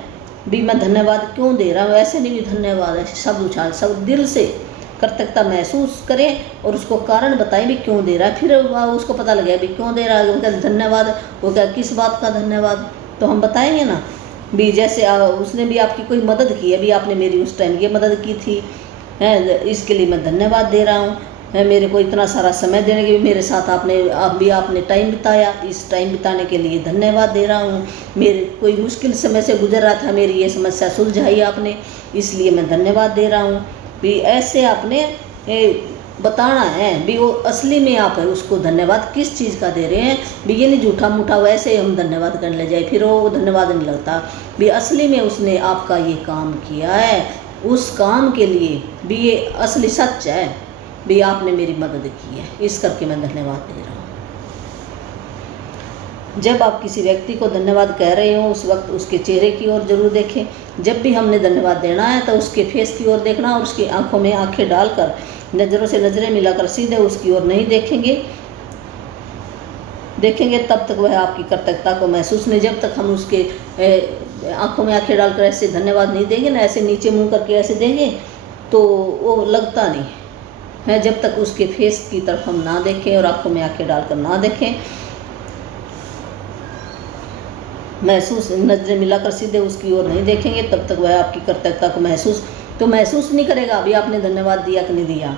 भी मैं धन्यवाद क्यों दे रहा हूँ। ऐसे नहीं भी धन्यवाद है शब्द उछाल, सब दिल से कृतज्ञता महसूस करें और उसको कारण बताएं भी क्यों दे रहा है। फिर उसको पता लगे भी क्यों दे रहा है, वो क्या धन्यवाद, वो क्या किस बात का धन्यवाद, तो हम बताएंगे ना भी। जैसे उसने भी आपकी कोई मदद की है, भी आपने मेरी उस टाइम ये मदद की थी है, इसके लिए मैं धन्यवाद दे रहा हूँ है। मेरे को इतना सारा समय देने के लिए मेरे साथ आपने टाइम बिताया, इस टाइम बिताने के लिए धन्यवाद दे रहा हूँ। मेरे कोई मुश्किल समय से गुजर रहा था, मेरी ये समस्या सुलझाई आपने, इसलिए मैं धन्यवाद दे रहा हूँ। भी ऐसे आपने बताना है भी वो असली में आप है उसको धन्यवाद किस चीज़ का दे रहे हैं। भी ये नहीं झूठा मूठा वैसे हम धन्यवाद करने ले जाए फिर वो धन्यवाद नहीं लगता। भी असली में उसने आपका ये काम किया है, उस काम के लिए भी ये असली सच है भी आपने मेरी मदद की है, इस करके मैं धन्यवाद दे रहा हूँ। जब आप किसी व्यक्ति को धन्यवाद कह रहे हो उस वक्त उसके चेहरे की ओर जरूर देखें। जब भी हमने धन्यवाद देना है तो उसके फेस की ओर देखना और उसकी आंखों में आंखें डालकर नज़रों से नज़रें मिलाकर सीधे उसकी ओर नहीं देखेंगे तब तक वह आपकी कृतज्ञता को महसूस नहीं। जब तक हम उसके आंखों में आंखें डालकर ऐसे धन्यवाद नहीं देंगे ना, ऐसे नीचे मुँह करके ऐसे देंगे तो वो लगता नहीं है। जब तक उसके फेस की तरफ हम ना देखें और आंखों में आंखें डालकर ना देखें, महसूस नजरें मिलाकर सीधे उसकी ओर नहीं देखेंगे तब तक वह आपकी कृतज्ञता को महसूस नहीं करेगा अभी आपने धन्यवाद दिया कि नहीं दिया।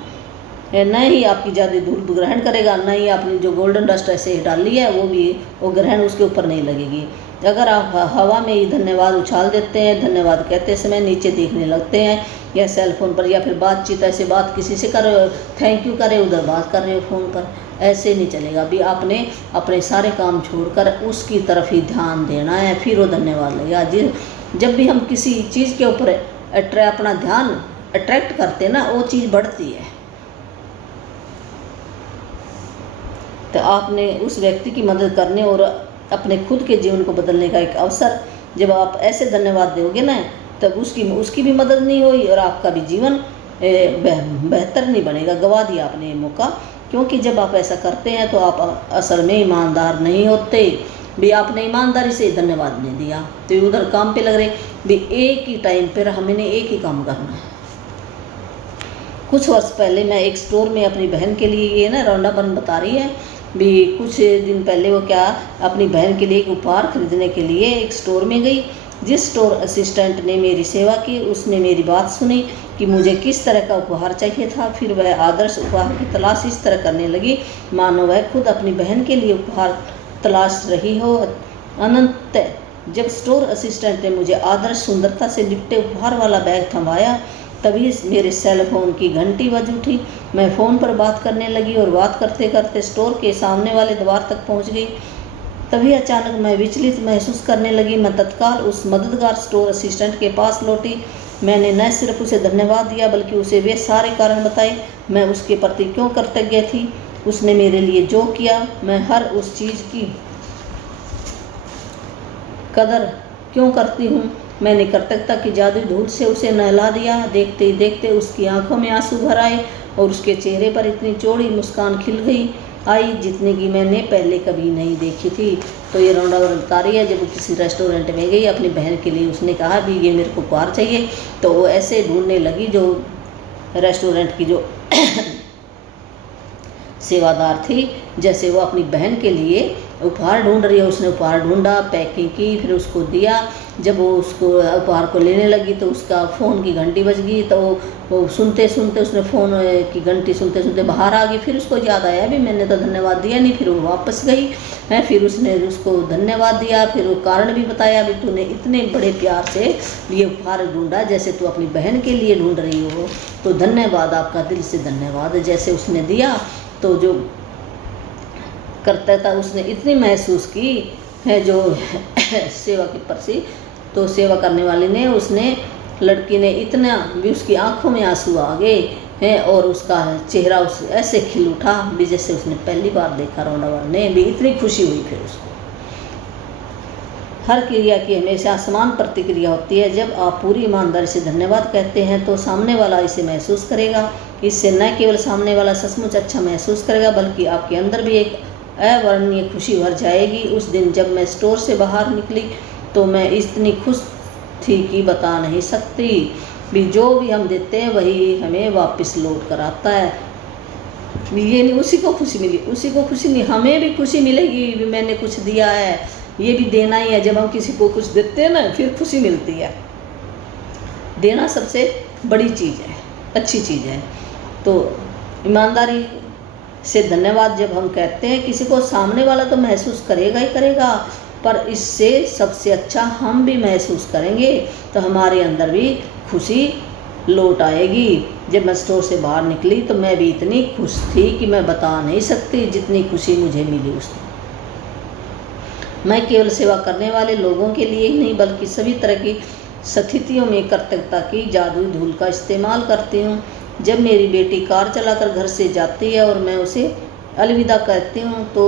न ही आपकी ज़्यादा धूल ग्रहण करेगा, न ही आपने जो गोल्डन डस्ट ऐसे डाली है वो ग्रहण उसके ऊपर नहीं लगेगी। अगर आप हवा में ही धन्यवाद उछाल देते हैं, धन्यवाद कहते समय नीचे देखने लगते हैं या सेल फोन पर या फिर बातचीत ऐसे बात किसी से कर रहे हो, थैंक यू कर रहे हो, उधर बात कर रहे हो फ़ोन पर, ऐसे नहीं चलेगा। भी आपने अपने सारे काम छोड़कर उसकी तरफ ही ध्यान देना है, फिर वो धन्यवाद लगेगा। जब भी हम किसी चीज़ के ऊपर अपना ध्यान अट्रैक्ट करते हैं ना, वो चीज़ बढ़ती है। तो आपने उस व्यक्ति की मदद करने और अपने खुद के जीवन को बदलने का एक अवसर, जब आप ऐसे धन्यवाद दोगे ना तब उसकी भी मदद नहीं हुई और आपका भी जीवन बेहतर नहीं बनेगा। गवा दिया आपने ये मौका, क्योंकि जब आप ऐसा करते हैं तो आप असल में ईमानदार नहीं होते। भी आपने ईमानदारी से धन्यवाद नहीं दिया तो उधर काम पे लग रहे। भी एक ही टाइम पर हमने एक ही काम करना है। कुछ वर्ष पहले मैं एक स्टोर में अपनी बहन के लिए, ये ना रौंडापन बता रही है भी, कुछ दिन पहले वो क्या अपनी बहन के लिए एक उपहार खरीदने के लिए एक स्टोर में गई। जिस स्टोर असिस्टेंट ने मेरी सेवा की उसने मेरी बात सुनी कि मुझे किस तरह का उपहार चाहिए था। फिर वह आदर्श उपहार की तलाश इस तरह करने लगी मानो वह खुद अपनी बहन के लिए उपहार तलाश रही हो। अनंत जब स्टोर असिस्टेंट ने मुझे आदर्श सुंदरता से लिपटे उपहार वाला बैग थमाया तभी मेरे सेल फोन की घंटी बज उठी। मैं फ़ोन पर बात करने लगी और बात करते करते स्टोर के सामने वाले द्वार तक पहुंच गई। तभी अचानक मैं विचलित महसूस करने लगी। मैं तत्काल उस मददगार स्टोर असिस्टेंट के पास लौटी। मैंने न सिर्फ उसे धन्यवाद दिया बल्कि उसे वे सारे कारण बताए मैं उसके प्रति क्यों कृतज्ञ थी, उसने मेरे लिए जो किया, मैं हर उस चीज़ की कदर क्यों करती हूँ। मैंने कृतज्ञता की जादुई धूल से उसे नहला दिया। देखते ही देखते उसकी आंखों में आंसू भर आए और उसके चेहरे पर इतनी चौड़ी मुस्कान खिल आई जितने की मैंने पहले कभी नहीं देखी थी। तो ये रौंडापन बता रही है, जब वो किसी रेस्टोरेंट में गई अपनी बहन के लिए, उसने कहा भी ये मेरे को उपहार चाहिए, तो वो ऐसे ढूंढने लगी जो रेस्टोरेंट की जो सेवादार थी, जैसे वो अपनी बहन के लिए उपहार ढूंढ रही है। उसने उपहार ढूंढा, पैकिंग की, फिर उसको दिया। जब वो उसको उपहार को लेने लगी तो उसका फ़ोन की घंटी बज गई। तो वो सुनते सुनते उसने फ़ोन की घंटी सुनते सुनते बाहर आ गई। फिर उसको याद आया भी मैंने तो धन्यवाद दिया नहीं। फिर वो वापस गई है, फिर उसने उसको धन्यवाद दिया, फिर वो कारण भी बताया भी तूने इतने बड़े प्यार से ये उपहार ढूंढा जैसे तू अपनी बहन के लिए ढूंढ रही हो, तो धन्यवाद, आपका दिल से धन्यवाद। जैसे उसने दिया तो जो कृतज्ञता उसने इतनी महसूस की है जो सेवा की पर्ची, तो सेवा करने वाली ने, उसने लड़की ने इतना भी, उसकी आंखों में आंसू आ गए हैं और उसका चेहरा उस ऐसे खिल उठा भी जैसे उसने पहली बार देखा। रौंडापन ने भी इतनी खुशी हुई फिर उसको। हर क्रिया की हमेशा समान प्रतिक्रिया होती है। जब आप पूरी ईमानदारी से धन्यवाद कहते हैं तो सामने वाला इसे महसूस करेगा। इससे न केवल सामने वाला सचमुच अच्छा महसूस करेगा बल्कि आपके अंदर भी एक अवर्णनीय खुशी भर जाएगी। उस दिन जब मैं स्टोर से बाहर निकली तो मैं इतनी खुश थी कि बता नहीं सकती। भी जो भी हम देते हैं वही हमें वापस लौट कर आता है। ये नहीं उसी को खुशी मिली, उसी को खुशी नहीं, हमें भी खुशी मिलेगी भी मैंने कुछ दिया है, ये भी देना ही है। जब हम किसी को कुछ देते हैं ना फिर खुशी मिलती है। देना सबसे बड़ी चीज़ है, अच्छी चीज़ है। तो ईमानदारी से धन्यवाद जब हम कहते हैं किसी को, सामने वाला तो महसूस करेगा ही करेगा, पर इससे सबसे अच्छा हम भी महसूस करेंगे तो हमारे अंदर भी खुशी लौट आएगी। जब मैं स्टोर से बाहर निकली तो मैं भी इतनी खुश थी कि मैं बता नहीं सकती जितनी खुशी मुझे मिली उस दिन। मैं केवल सेवा करने वाले लोगों के लिए ही नहीं बल्कि सभी तरह की स्थितियों में कृतज्ञता की जादुई धूल का इस्तेमाल करती हूँ। जब मेरी बेटी कार चलाकर घर से जाती है और मैं उसे अलविदा कहती हूँ तो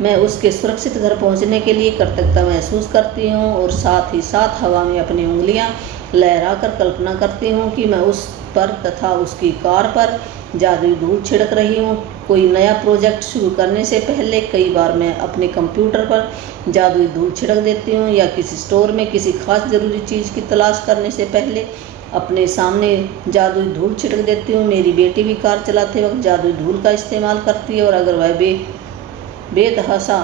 मैं उसके सुरक्षित घर पहुँचने के लिए कृतज्ञता महसूस करती हूँ और साथ ही साथ हवा में अपनी उंगलियाँ लहराकर कल्पना करती हूँ कि मैं उस पर तथा उसकी कार पर जादुई धूल छिड़क रही हूँ। कोई नया प्रोजेक्ट शुरू करने से पहले कई बार मैं अपने कंप्यूटर पर जादुई धूल छिड़क देती हूँ या किसी स्टोर में किसी खास ज़रूरी चीज़ की तलाश करने से पहले अपने सामने जादुई धूल छिड़क देती हूँ। मेरी बेटी भी कार चलाते वक्त जादुई धूल का इस्तेमाल करती है और अगर वह बेतहाशा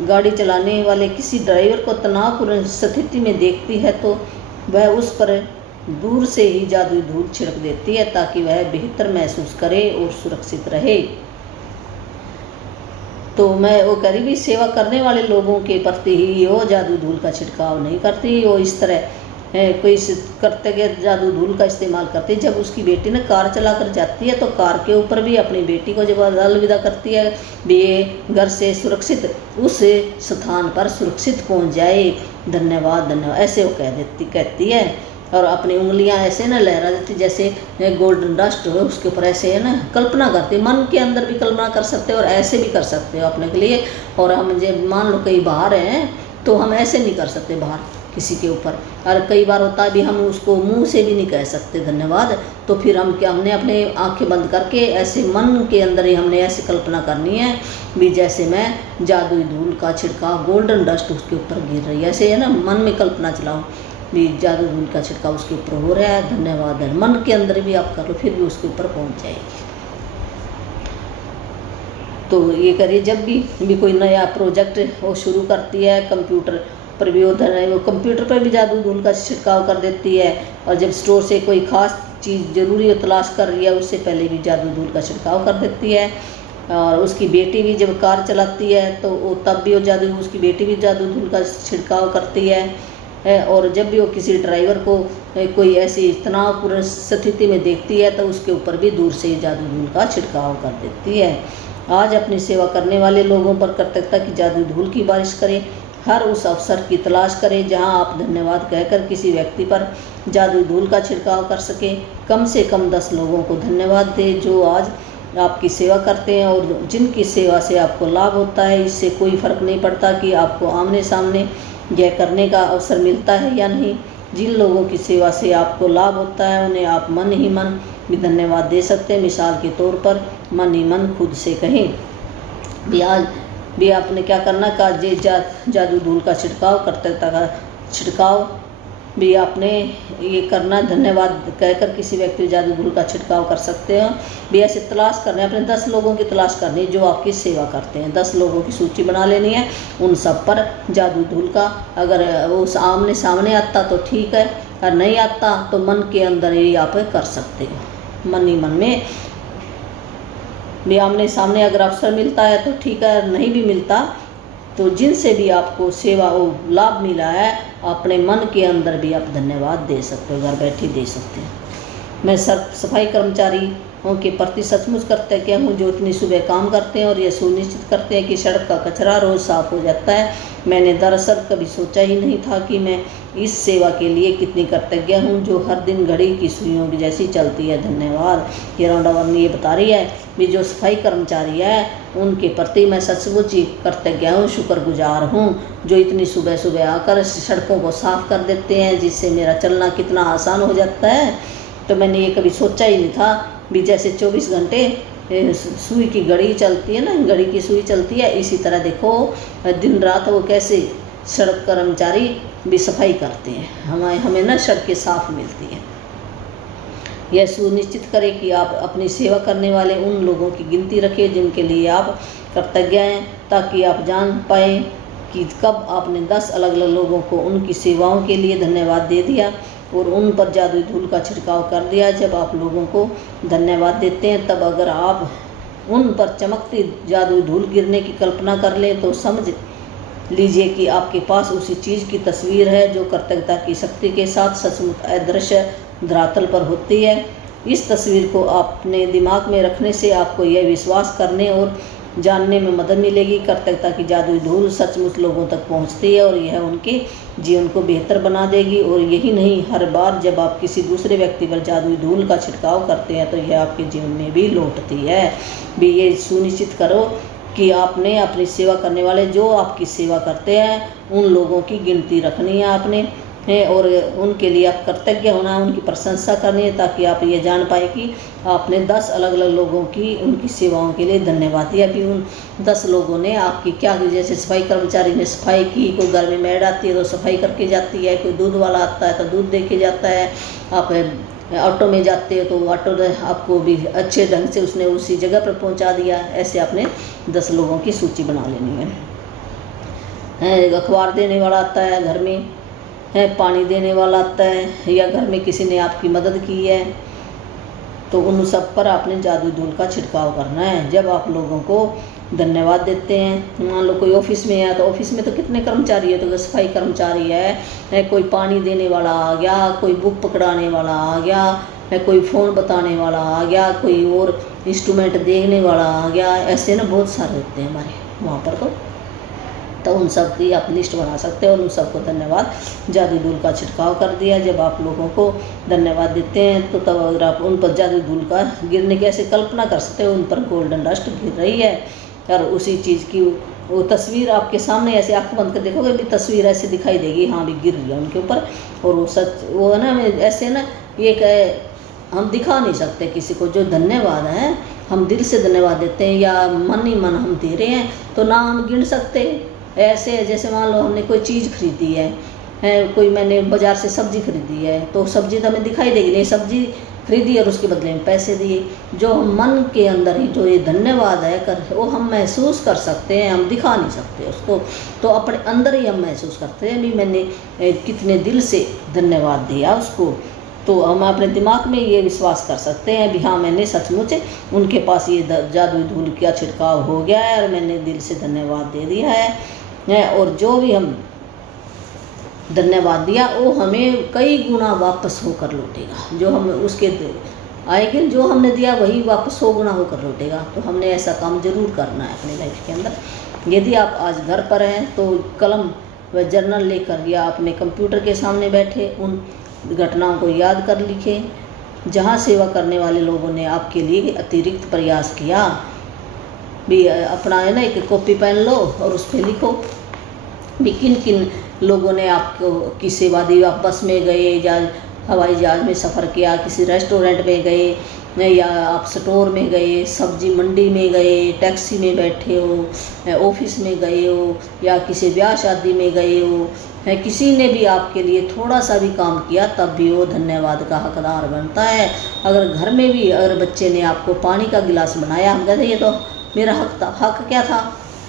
गाड़ी चलाने वाले किसी ड्राइवर को तनावपूर्ण स्थिति में देखती है तो वह उस पर दूर से ही जादुई धूल छिड़क देती है ताकि वह बेहतर महसूस करे और सुरक्षित रहे। तो मैं वो करीबी सेवा करने वाले लोगों के प्रति ही वो जादुई धूल का छिड़काव नहीं करती। वो इस तरह कोई कर्तव्य जादू धूल का इस्तेमाल करती है। जब उसकी बेटी ने कार चलाकर जाती है तो कार के ऊपर भी अपनी बेटी को जब अलविदा करती है भी ये घर से सुरक्षित उस स्थान पर सुरक्षित पहुंच जाए, धन्यवाद धन्यवाद ऐसे वो कहती है और अपनी उंगलियां ऐसे ना लहरा देती जैसे गोल्डन डस्ट हो उसके ऊपर ऐसे है ना कल्पना करती। मन के अंदर भी कल्पना कर सकते हो और ऐसे भी कर सकते हो अपने के लिए। और हम जब मान लो कहीं बाहर हैं तो हम ऐसे नहीं कर सकते बाहर किसी के ऊपर, और कई बार होता है भी हम उसको मुंह से भी नहीं कह सकते धन्यवाद। तो फिर हमने अपने आंखें बंद करके ऐसे मन के अंदर ही हमने ऐसी कल्पना करनी है भी जैसे मैं जादुई धूल का छिड़काव गोल्डन डस्ट उसके ऊपर गिर रही है, ऐसे है ना मन में कल्पना चलाओ भी जादुई धूल का छिड़काव उसके ऊपर हो रहा है, धन्यवाद है। मन के अंदर भी आप कर लो फिर भी उसके ऊपर पहुँच जाएगी। तो ये करिए जब भी कोई नया प्रोजेक्ट वो शुरू करती है, कंप्यूटर पर भी वो कंप्यूटर पर भी जादू धूल का छिड़काव कर देती है। और जब स्टोर से कोई ख़ास चीज़ ज़रूरी तलाश कर रही है उससे पहले भी जादू धूल का छिड़काव कर देती है। और उसकी बेटी भी जब कार चलाती है तो वो तब भी उसकी बेटी भी जादू धूल का छिड़काव करती है। और जब भी वो किसी ड्राइवर को कोई ऐसी तनावपूर्ण स्थिति में देखती है तो उसके ऊपर भी दूर से जादू धूल का छिड़काव कर देती है। आज अपनी सेवा करने वाले लोगों पर कृतज्ञता की जादू धूल की बारिश करें। हर उस अवसर की तलाश करें जहां आप धन्यवाद कहकर किसी व्यक्ति पर जादुई धूल का छिड़काव कर सकें। कम से कम 10 लोगों को धन्यवाद दें जो आज आपकी सेवा करते हैं और जिनकी सेवा से आपको लाभ होता है। इससे कोई फ़र्क नहीं पड़ता कि आपको आमने सामने यह करने का अवसर मिलता है या नहीं। जिन लोगों की सेवा से आपको लाभ होता है उन्हें आप मन ही मन भी धन्यवाद दे सकते हैं। मिसाल के तौर पर मन ही मन खुद से कहें भी आपने क्या करना का जादू धूल का छिड़काव कर्तव्यता का छिड़काव भी आपने ये करना। धन्यवाद कहकर किसी व्यक्ति को जादू धूल का छिड़काव कर सकते हो। भी ऐसे तलाश करने अपने 10 लोगों की तलाश करनी जो आपकी सेवा करते हैं। 10 लोगों की सूची बना लेनी है, उन सब पर जादू धूल का अगर वो आमने सामने आता तो ठीक है, और नहीं आता तो मन के अंदर ही आप कर सकते हो। मन ही मन में भी आमने सामने अगर अवसर मिलता है तो ठीक है, नहीं भी मिलता तो जिनसे भी आपको सेवा वो लाभ मिला है अपने मन के अंदर भी आप धन्यवाद दे सकते हो, घर बैठे दे सकते हैं। मैं सफाई कर्मचारी के प्रति सचमुच कृतज्ञ हूँ जो इतनी सुबह काम करते हैं और ये सुनिश्चित करते हैं कि सड़क का कचरा रोज़ साफ हो जाता है। मैंने दरअसल कभी सोचा ही नहीं था कि मैं इस सेवा के लिए कितनी कृतज्ञ हूँ जो हर दिन घड़ी की सुइयों की जैसी चलती है। धन्यवाद। ये राउंडावन ये बता रही है भी जो सफाई कर्मचारी है उनके प्रति मैं सचमुच ही कृतज्ञ हूँ, शुक्रगुजार हूँ जो इतनी सुबह सुबह आकर सड़कों को साफ कर देते हैं, जिससे मेरा चलना कितना आसान हो जाता है। तो मैंने ये कभी सोचा ही नहीं था भी जैसे 24 घंटे सुई की घड़ी चलती है ना, घड़ी की सुई चलती है, इसी तरह देखो दिन रात वो कैसे सड़क कर्मचारी भी सफाई करते हैं, हमें ना सड़कें साफ मिलती हैं। यह सुनिश्चित करें कि आप अपनी सेवा करने वाले उन लोगों की गिनती रखें जिनके लिए आप कृतज्ञ हैं, ताकि आप जान पाएँ कि कब आपने 10 अलग अलग लोगों को उनकी सेवाओं के लिए धन्यवाद दे दिया और उन पर जादुई धूल का छिड़काव कर दिया। जब आप लोगों को धन्यवाद देते हैं तब अगर आप उन पर चमकती जादुई धूल गिरने की कल्पना कर लें तो समझ लीजिए कि आपके पास उसी चीज़ की तस्वीर है जो कृतज्ञता की शक्ति के साथ सचमुच अदृश्य धरातल पर होती है। इस तस्वीर को अपने दिमाग में रखने से आपको यह विश्वास करने और जानने में मदद मिलेगी कृतज्ञता की जादुई धूल सचमुच लोगों तक पहुंचती है और यह उनके जीवन को बेहतर बना देगी। और यही नहीं, हर बार जब आप किसी दूसरे व्यक्ति पर जादुई धूल का छिड़काव करते हैं तो यह आपके जीवन में भी लौटती है। भी ये सुनिश्चित करो कि आपने अपनी सेवा करने वाले जो आपकी सेवा करते हैं उन लोगों की गिनती रखनी है आपने है और उनके लिए आप कृतज्ञ होना है, उनकी प्रशंसा करनी है, ताकि आप ये जान पाए कि आपने 10 अलग अलग लोगों की उनकी सेवाओं के लिए धन्यवाद दिया। भी उन 10 लोगों ने आपकी क्या, जैसे सफाई कर्मचारी ने सफाई की, कोई घर में मेड आती है तो सफाई करके जाती है, कोई दूध वाला आता है तो दूध दे के जाता है, आप ऑटो में जाते हो तो ऑटो आपको भी अच्छे ढंग से उसने उसी जगह पर पहुंचा दिया। ऐसे आपने 10 लोगों की सूची बना लेनी है। अखबार देने वाला आता है घर में, है पानी देने वाला आता है, या घर में किसी ने आपकी मदद की है तो उन सब पर आपने जादू धूल का छिड़काव करना है। जब आप लोगों को धन्यवाद देते हैं, मान लो कोई ऑफिस में है तो ऑफिस में तो कितने कर्मचारी है, तो सफाई कर्मचारी है, कोई पानी देने वाला आ गया, कोई बुक पकड़ाने वाला आ गया, है कोई फ़ोन बताने वाला आ गया, कोई और इंस्ट्रूमेंट देखने वाला आ गया, ऐसे ना बहुत सारे होते हैं हमारे वहाँ पर। तो उन सब की आप लिस्ट बना सकते हो और उन सबको धन्यवाद जादू धूल का छिड़काव कर दिया। जब आप लोगों को धन्यवाद देते हैं तो तब अगर आप उन पर जादू धूल का गिरने की ऐसे कल्पना कर सकते हो, उन पर गोल्डन डस्ट गिर रही है और उसी चीज़ की वो तस्वीर आपके सामने ऐसे आँख बंद कर देखोगे भी तस्वीर ऐसे दिखाई देगी, हाँ भी गिर रही है उनके ऊपर। और वो सच वो है ना, ऐसे ना ये हम दिखा नहीं सकते किसी को, जो धन्यवाद है हम दिल से धन्यवाद देते हैं या मन ही मन हम दे रहे हैं तो ना हम गिन सकते। ऐसे जैसे मान लो हमने कोई चीज़ खरीदी है, कोई मैंने बाज़ार से सब्ज़ी खरीदी है तो सब्ज़ी तो हमें दिखाई देगी नहीं, सब्ज़ी खरीदी और उसके बदले में पैसे दिए। जो हम मन के अंदर ही जो ये धन्यवाद है कर वो हम महसूस कर सकते हैं, हम दिखा नहीं सकते उसको, तो अपने अंदर ही हम महसूस करते हैं भी मैंने कितने दिल से धन्यवाद दिया उसको। तो हम अपने दिमाग में ये विश्वास कर सकते हैं भी हाँ मैंने सचमुच उनके पास ये जादुई धूल का छिड़काव हो गया है और मैंने दिल से धन्यवाद दे दिया है। और जो भी हम धन्यवाद दिया वो हमें कई गुना वापस होकर लौटेगा, जो हम उसके आएंगे जो हमने दिया वही वापस 100 गुना होकर लौटेगा। तो हमने ऐसा काम जरूर करना है अपनी लाइफ के अंदर। यदि आप आज घर पर हैं तो कलम व जर्नल लेकर या अपने कंप्यूटर के सामने बैठे उन घटनाओं को याद कर लिखें जहाँ सेवा करने वाले लोगों ने आपके लिए अतिरिक्त प्रयास किया। भी अपना है ना एक कॉपी पेन लो और उस पर लिखो भी किन किन लोगों ने आपको की सेवा दी। आप बस में गए या हवाई जहाज़ में सफ़र किया, किसी रेस्टोरेंट में गए या आप स्टोर में गए, सब्जी मंडी में गए, टैक्सी में बैठे हो, ऑफिस में गए हो या किसी ब्याह शादी में गए हो, है किसी ने भी आपके लिए थोड़ा सा भी काम किया तब भी वो धन्यवाद का हकदार बनता है। अगर घर में भी अगर बच्चे ने आपको पानी का गिलास बनाया, हम कहते ये तो मेरा हक था। हक क्या था?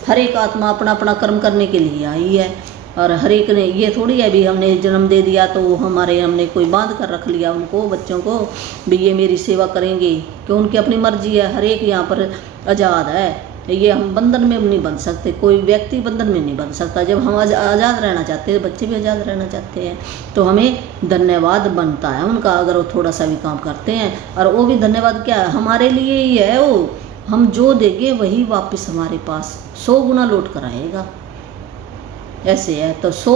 हर एक आत्मा अपना अपना कर्म करने के लिए आई है और हर एक ने ये थोड़ी है भी हमने जन्म दे दिया तो हमने कोई बांध कर रख लिया उनको बच्चों को भी ये मेरी सेवा करेंगे, कि उनकी अपनी मर्जी है। हर एक यहाँ पर आज़ाद है ये हम बंधन में नहीं बन सकते, कोई व्यक्ति बंधन में नहीं बन सकता। जब हम आज़ाद रहना चाहते हैं, बच्चे भी आज़ाद रहना चाहते हैं, तो हमें धन्यवाद बनता है उनका, अगर वो थोड़ा सा भी काम करते हैं। और वो भी धन्यवाद क्या है, हमारे लिए ही है वो, हम जो देंगे वही वापस हमारे पास 100 गुना लौट कर आएगा, ऐसे है। तो 100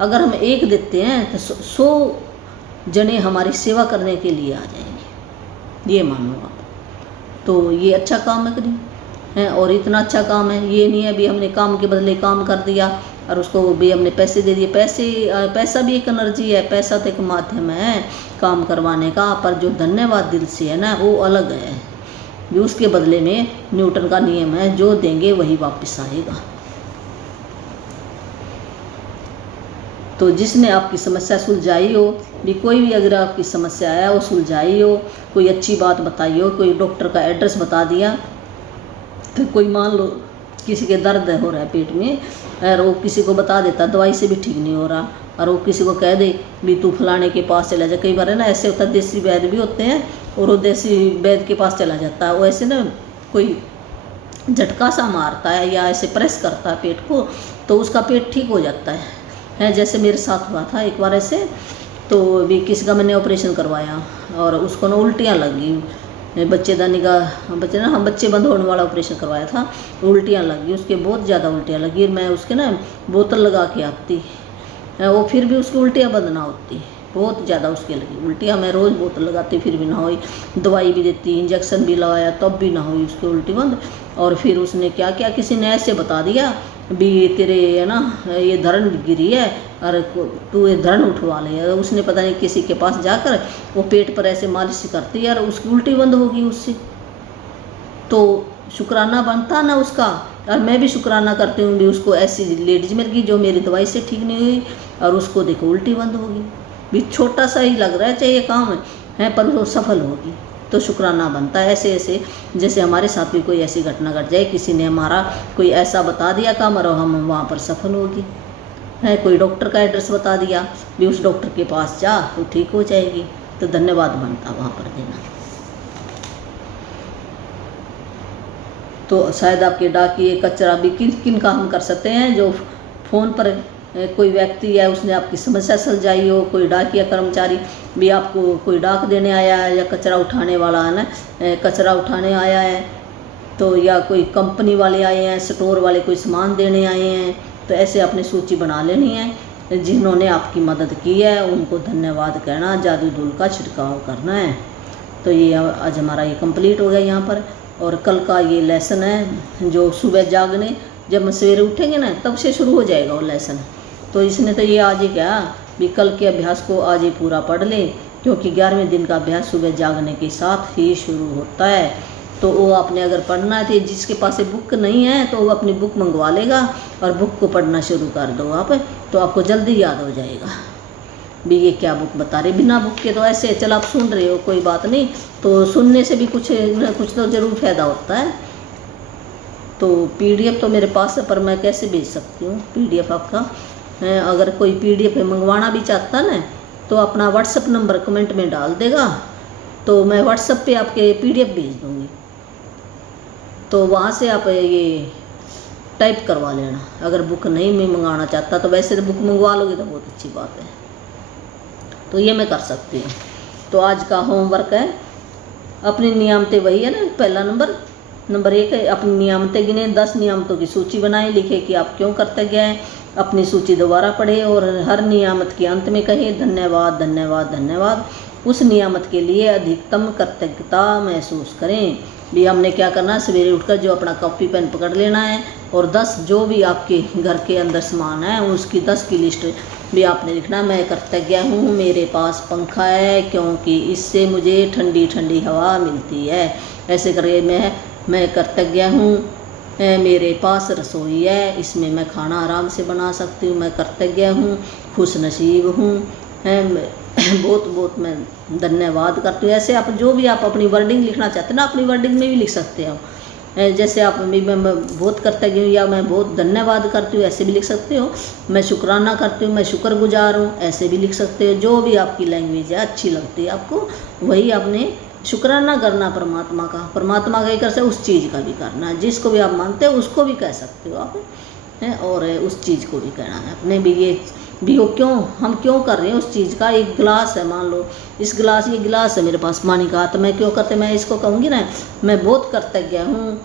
अगर हम एक देते हैं तो 100 जने हमारी सेवा करने के लिए आ जाएंगे, ये मानो आप। तो ये अच्छा काम है करीब है, और इतना अच्छा काम है, ये नहीं है भी हमने काम के बदले काम कर दिया और उसको भी हमने पैसे दे दिए। पैसा भी एक एनर्जी है, पैसा तो एक माध्यम है काम करवाने का, पर जो धन्यवाद दिल से है ना वो अलग है। भी उसके बदले में न्यूटन का नियम है, जो देंगे वही वापस आएगा। तो जिसने आपकी समस्या सुलझाई हो, भी कोई भी अगर आपकी समस्या है वो सुलझाई हो, कोई अच्छी बात बताई हो, कोई डॉक्टर का एड्रेस बता दिया, फिर कोई मान लो किसी के दर्द हो रहा है पेट में और वो किसी को बता देता दवाई से भी ठीक नहीं हो रहा, और वो किसी को कह दे भी तू फलाने के पास चला जा। कई बार है ना ऐसे होता है, देसी वैद्य भी होते हैं और वो देसी वैद्य के पास चला जाता है, वो ऐसे ना कोई झटका सा मारता है या ऐसे प्रेस करता है पेट को, तो उसका पेट ठीक हो जाता है। जैसे मेरे साथ हुआ था एक बार ऐसे, तो भी किसी का मैंने ऑपरेशन करवाया और उसको ना उल्टियाँ लगी, बच्चेदानी का बच्चे बंद होने वाला ऑपरेशन करवाया था, उल्टियाँ लगी उसके, बहुत ज़्यादा उल्टियाँ लगी। मैं उसके ना बोतल लगा के आती, वो फिर भी उसकी उल्टियाँ बंद ना होती, बहुत ज़्यादा उसके लगी उल्टियाँ। मैं रोज़ बोतल लगाती फिर भी ना हुई, दवाई भी देती, इंजेक्शन भी लगाया तब भी ना हुई उसकी उल्टी बंद। और फिर उसने क्या किया, किसी ने ऐसे बता दिया भी तेरे है ना ये धरण गिरी है और तू ये धरण उठवा ले। उसने पता नहीं किसी के पास जाकर वो पेट पर ऐसे मालिश करती है और उसकी उल्टी बंद होगी उससे। तो शुक्राना बनता ना उसका, और मैं भी शुक्राना करती हूँ भी उसको ऐसी लेडीज मिल गई जो मेरी दवाई से ठीक नहीं हुई और उसको देखो उल्टी बंद होगी। भी छोटा सा ही लग रहा है चाहिए काम है पर वो सफल होगी, तो शुक्राना बनता है। ऐसे ऐसे जैसे हमारे साथ भी कोई ऐसी घटना घट जाए, किसी ने हमारा कोई ऐसा बता दिया काम और हम वहाँ पर सफल होगी है। कोई डॉक्टर का एड्रेस बता दिया भी उस डॉक्टर के पास जा तो ठीक हो जाएगी, तो धन्यवाद बनता वहाँ पर देना। तो शायद आपके डाकिए कचरा भी किन का हम कर सकते हैं, जो फ़ोन पर कोई व्यक्ति है उसने आपकी समस्या सुलझाई हो, कोई डाकिया कर्मचारी भी आपको कोई डाक देने आया है, या कचरा उठाने वाला है ना कचरा उठाने आया है, तो या कोई कंपनी वाले आए हैं, स्टोर वाले कोई सामान देने आए हैं, तो ऐसे अपनी सूची बना लेनी है। जिन्होंने आपकी मदद की है उनको धन्यवाद कहना, जादू धूल का छिड़काव करना है। तो ये आज हमारा ये कंप्लीट हो गया यहाँ पर। और कल का ये लेसन है जो सुबह जागने, जब हम सवेरे उठेंगे ना तब से शुरू हो जाएगा वो लेसन। तो इसने तो ये आज ही कहा भी कल के अभ्यास को आज ही पूरा पढ़ ले, क्योंकि 11वें दिन का अभ्यास सुबह जागने के साथ ही शुरू होता है। तो वो आपने अगर पढ़ना है, जिसके पास बुक नहीं है तो वो अपनी बुक मंगवा लेगा और बुक को पढ़ना शुरू कर दो आप, तो आपको जल्दी याद हो जाएगा भी ये क्या बुक बता रहे। बिना बुक के तो ऐसे चल आप सुन रहे हो कोई बात नहीं, तो सुनने से भी कुछ तो ज़रूर फ़ायदा होता है। तो PDF तो मेरे पास है, पर मैं कैसे भेज सकती हूँ PDF आपका। अगर कोई PDF मंगवाना भी चाहता ना तो अपना व्हाट्सअप नंबर कमेंट में डाल देगा, तो मैं व्हाट्सअप पे आपके PDF भेज दूँगी, तो वहाँ से आप ये टाइप करवा लेना। अगर बुक नहीं मैं मंगाना चाहता तो वैसे तो बुक मंगवा लोगे तो बहुत अच्छी बात है, तो ये मैं कर सकती हूँ। तो आज का होमवर्क है, अपनी नियामतें वही है ना, पहला नंबर 1 है अपनी नियामतें गिने, 10 नियामतों की सूची बनाएं, लिखे कि आप क्यों करते गए हैं, अपनी सूची दोबारा पढ़े और हर नियामत के अंत में कहे धन्यवाद धन्यवाद धन्यवाद। उस नियामत के लिए अधिकतम कृतज्ञता महसूस करें। भी हमने क्या करना है, सवेरे उठकर जो अपना कॉपी पेन पकड़ लेना है और 10 जो भी आपके घर के अंदर सामान है उसकी 10 की लिस्ट भी आपने लिखना। मैं कृतज्ञ हूँ मेरे पास पंखा है क्योंकि इससे मुझे ठंडी ठंडी हवा मिलती है। ऐसे करके मैं कृतज्ञ हूँ मेरे पास रसोई है, इसमें मैं खाना आराम से बना सकती हूँ। मैं कृतज्ञ हूँ, खुश नसीब हूँ, बहुत मैं धन्यवाद करती हूँ। ऐसे आप जो भी आप अपनी वर्डिंग लिखना चाहते हैं ना, अपनी वर्डिंग में भी लिख सकते हो। जैसे आप मैं बहुत कृतज्ञ हूँ या मैं बहुत धन्यवाद करती हूँ, ऐसे भी लिख सकते हो। मैं शुक्राना करती हूँ, मैं शुक्रगुजार हूँ, ऐसे भी लिख सकते हो। जो भी आपकी लैंग्वेज है अच्छी लगती है आपको, वही आपने शुक्राना करना परमात्मा का ही कर सकते, उस चीज़ का भी करना, जिसको भी आप मानते हो उसको भी कह सकते हो आप हैं, और उस चीज़ को भी कहना है अपने भी। ये भी वो हम क्यों कर रहे हैं उस चीज़ का। एक गिलास है, मान लो ये गिलास है मेरे पास पानी का, तो मैं क्यों करते, मैं इसको कहूँगी ना मैं बहुत कृतज्ञ हूँ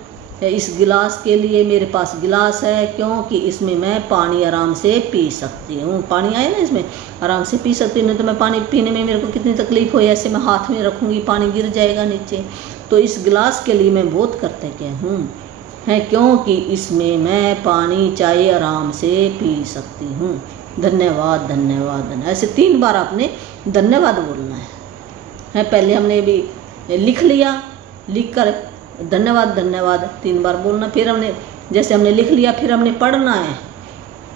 इस गिलास के लिए, मेरे पास गिलास है क्योंकि इसमें मैं पानी आराम से पी सकती हूँ। पानी आया ना, इसमें आराम से पी सकती हूँ, नहीं तो मैं पानी पीने में मेरे को कितनी तकलीफ हो, ऐसे मैं हाथ में रखूँगी पानी गिर जाएगा नीचे। तो इस गिलास के लिए मैं बहुत कृतज्ञ हूँ है क्योंकि इसमें मैं पानी चाय आराम से पी सकती हूँ। धन्यवाद धन्यवाद धन्यवाद, ऐसे 3 बार आपने धन्यवाद बोलना है। पहले हमने भी लिख लिया, लिख कर धन्यवाद धन्यवाद 3 बार बोलना, फिर हमने जैसे हमने लिख लिया फिर हमने पढ़ना है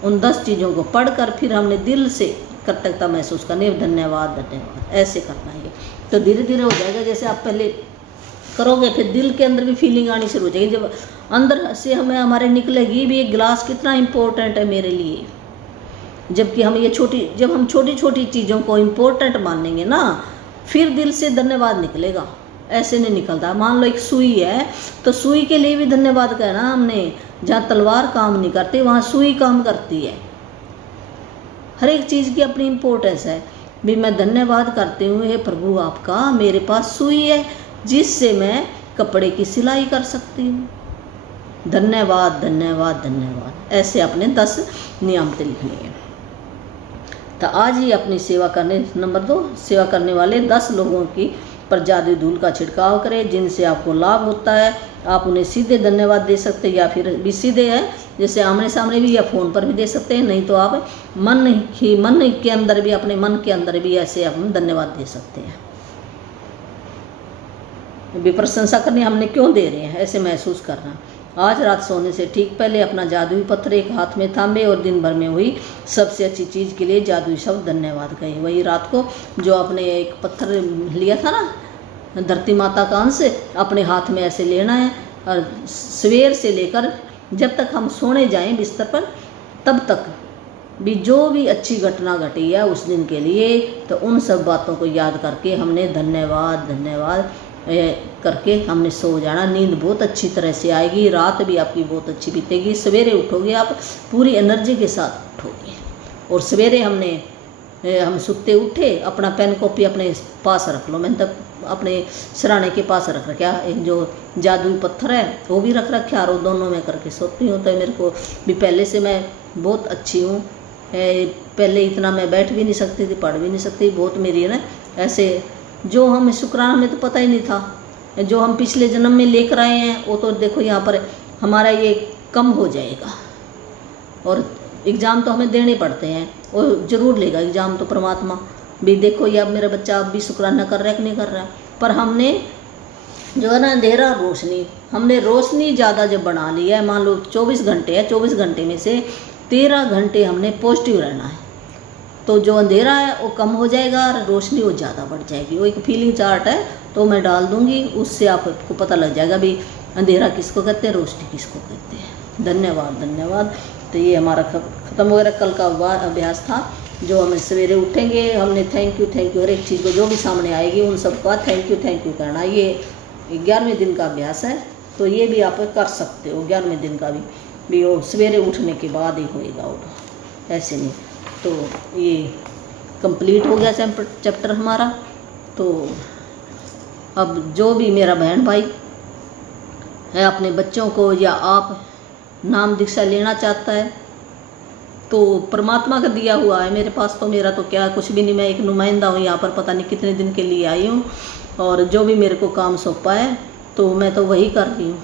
उन 10 चीज़ों को पढ़कर, फिर हमने दिल से कृतज्ञता महसूस करनी है, धन्यवाद धन्यवाद ऐसे करना है। तो धीरे धीरे हो जाएगा, जैसे आप पहले करोगे फिर दिल के अंदर भी फीलिंग आनी शुरू हो जाएगी। जब अंदर से हमें हमारे निकलेगी भी एक गिलास कितना इम्पोर्टेंट है मेरे लिए, जबकि हम जब हम छोटी छोटी चीज़ों को इम्पोर्टेंट मानेंगे ना, फिर दिल से धन्यवाद निकलेगा, ऐसे नहीं निकलता। मान लो एक सुई है, तो सुई के लिए भी धन्यवाद कहना हमने। जहाँ तलवार काम नहीं करती वहाँ सुई काम करती है। हर एक चीज़ की अपनी इम्पोर्टेंस है भी। मैं धन्यवाद करती हूँ हे प्रभु आपका, मेरे पास सुई है जिससे मैं कपड़े की सिलाई कर सकती हूँ। धन्यवाद धन्यवाद धन्यवाद, ऐसे अपने 10 नियम लिखने हैं। तो आज ही अपनी सेवा करने, नंबर 2, सेवा करने वाले 10 लोगों की पर जादुई धूल का छिड़काव करें जिनसे आपको लाभ होता है। आप उन्हें सीधे धन्यवाद दे सकते हैं, या फिर भी सीधे है जैसे आमने सामने भी, या फ़ोन पर भी दे सकते हैं, नहीं तो आप मन के अंदर भी, अपने मन के अंदर भी ऐसे हम धन्यवाद दे सकते हैं। भी प्रशंसा करनी हमने क्यों दे रहे हैं, ऐसे महसूस करना। आज रात सोने से ठीक पहले अपना जादुई पत्थर एक हाथ में थामे और दिन भर में हुई सबसे अच्छी चीज़ के लिए जादुई शब्द धन्यवाद कहे। वही रात को जो आपने एक पत्थर लिया था ना धरती माता का अंश, अपने हाथ में ऐसे लेना है, और सवेर से लेकर जब तक हम सोने जाएं बिस्तर पर, तब तक भी जो भी अच्छी घटना घटी है उस दिन के लिए, तो उन सब बातों को याद करके हमने धन्यवाद धन्यवाद करके हमने सो जाना। नींद बहुत अच्छी तरह से आएगी, रात भी आपकी बहुत अच्छी बीतेगी। सवेरे उठोगे आप पूरी एनर्जी के साथ उठोगे। और सवेरे हम सुते उठे, अपना पेन कॉपी अपने पास रख लो। मैंने तब अपने सराहने के पास रख रखा, एक जो जादुई पत्थर है वो भी रख रखा, और दोनों में करके सोती हूँ। तो मेरे को भी पहले से मैं बहुत अच्छी हूँ। पहले इतना मैं बैठ भी नहीं सकती थी, पढ़ भी नहीं सकती, बहुत मेरी है ना ऐसे, जो हमें शुक्राना हमें तो पता ही नहीं था। जो हम पिछले जन्म में लेकर आए हैं वो तो देखो यहाँ पर हमारा ये कम हो जाएगा। और एग्ज़ाम तो हमें देने पड़ते हैं, वो ज़रूर लेगा एग्ज़ाम तो परमात्मा भी। देखो ये अब मेरा बच्चा अब भी शुक्राना कर रहा है कि नहीं कर रहा है, पर हमने जो है ना अंधेरा रोशनी, हमने रोशनी ज़्यादा जब बना ली है, मान लो 24 घंटे है, 24 घंटे में से 13 घंटे हमने पॉजिटिव रहना है, तो जो अंधेरा है वो कम हो जाएगा और रोशनी वो ज़्यादा बढ़ जाएगी। वो एक फीलिंग चार्ट है, तो मैं डाल दूँगी, उससे आपको पता लग जाएगा भी अंधेरा किसको कहते हैं, रोशनी किसको कहते हैं। धन्यवाद धन्यवाद। तो ये हमारा ख़त्म हो गया कल का अभ्यास था, जो हमें सवेरे उठेंगे हमने थैंक यू हर एक चीज़ को जो भी सामने आएगी उन सबका थैंक यू करना। ये 11वें दिन का अभ्यास है, तो ये भी आप कर सकते हो। 11वें दिन का भी वो सवेरे उठने के बाद ही होएगा, वो ऐसे नहीं। तो ये कंप्लीट हो गया चैप्टर हमारा। तो अब जो भी मेरा बहन भाई है अपने बच्चों को या आप नाम दीक्षा लेना चाहता है, तो परमात्मा का दिया हुआ है मेरे पास, तो मेरा तो क्या कुछ भी नहीं, मैं एक नुमाइंदा हूँ यहाँ पर, पता नहीं कितने दिन के लिए आई हूँ, और जो भी मेरे को काम सौंपा है तो मैं तो वही कर रही हूँ।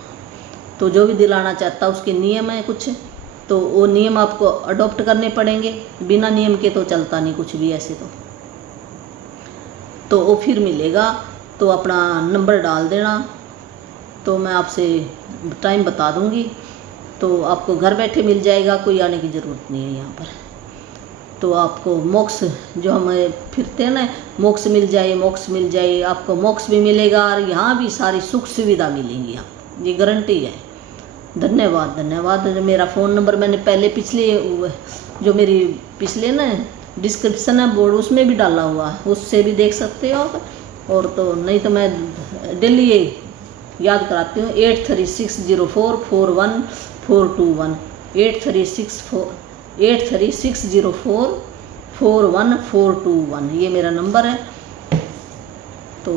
तो जो भी दिलाना चाहता उसके नियम है कुछ, तो वो नियम आपको अडॉप्ट करने पड़ेंगे, बिना नियम के तो चलता नहीं कुछ भी ऐसे। तो वो फिर मिलेगा, तो अपना नंबर डाल देना, तो मैं आपसे टाइम बता दूंगी, तो आपको घर बैठे मिल जाएगा, कोई आने की ज़रूरत नहीं है यहाँ पर। तो आपको मोक्ष जो हम फिरते हैं ना, मोक्ष मिल जाए, आपको मोक्ष भी मिलेगा और यहाँ भी सारी सुख सुविधा मिलेंगी, आप ये गारंटी है। धन्यवाद धन्यवाद। मेरा फ़ोन नंबर मैंने पहले जो मेरी पिछले ना डिस्क्रिप्शन है बोर्ड उसमें भी डाला हुआ है, उससे भी देख सकते हो आप। और तो नहीं तो मैं डेली ये याद कराती हूँ 8360441421 8360441421 ये मेरा नंबर है। तो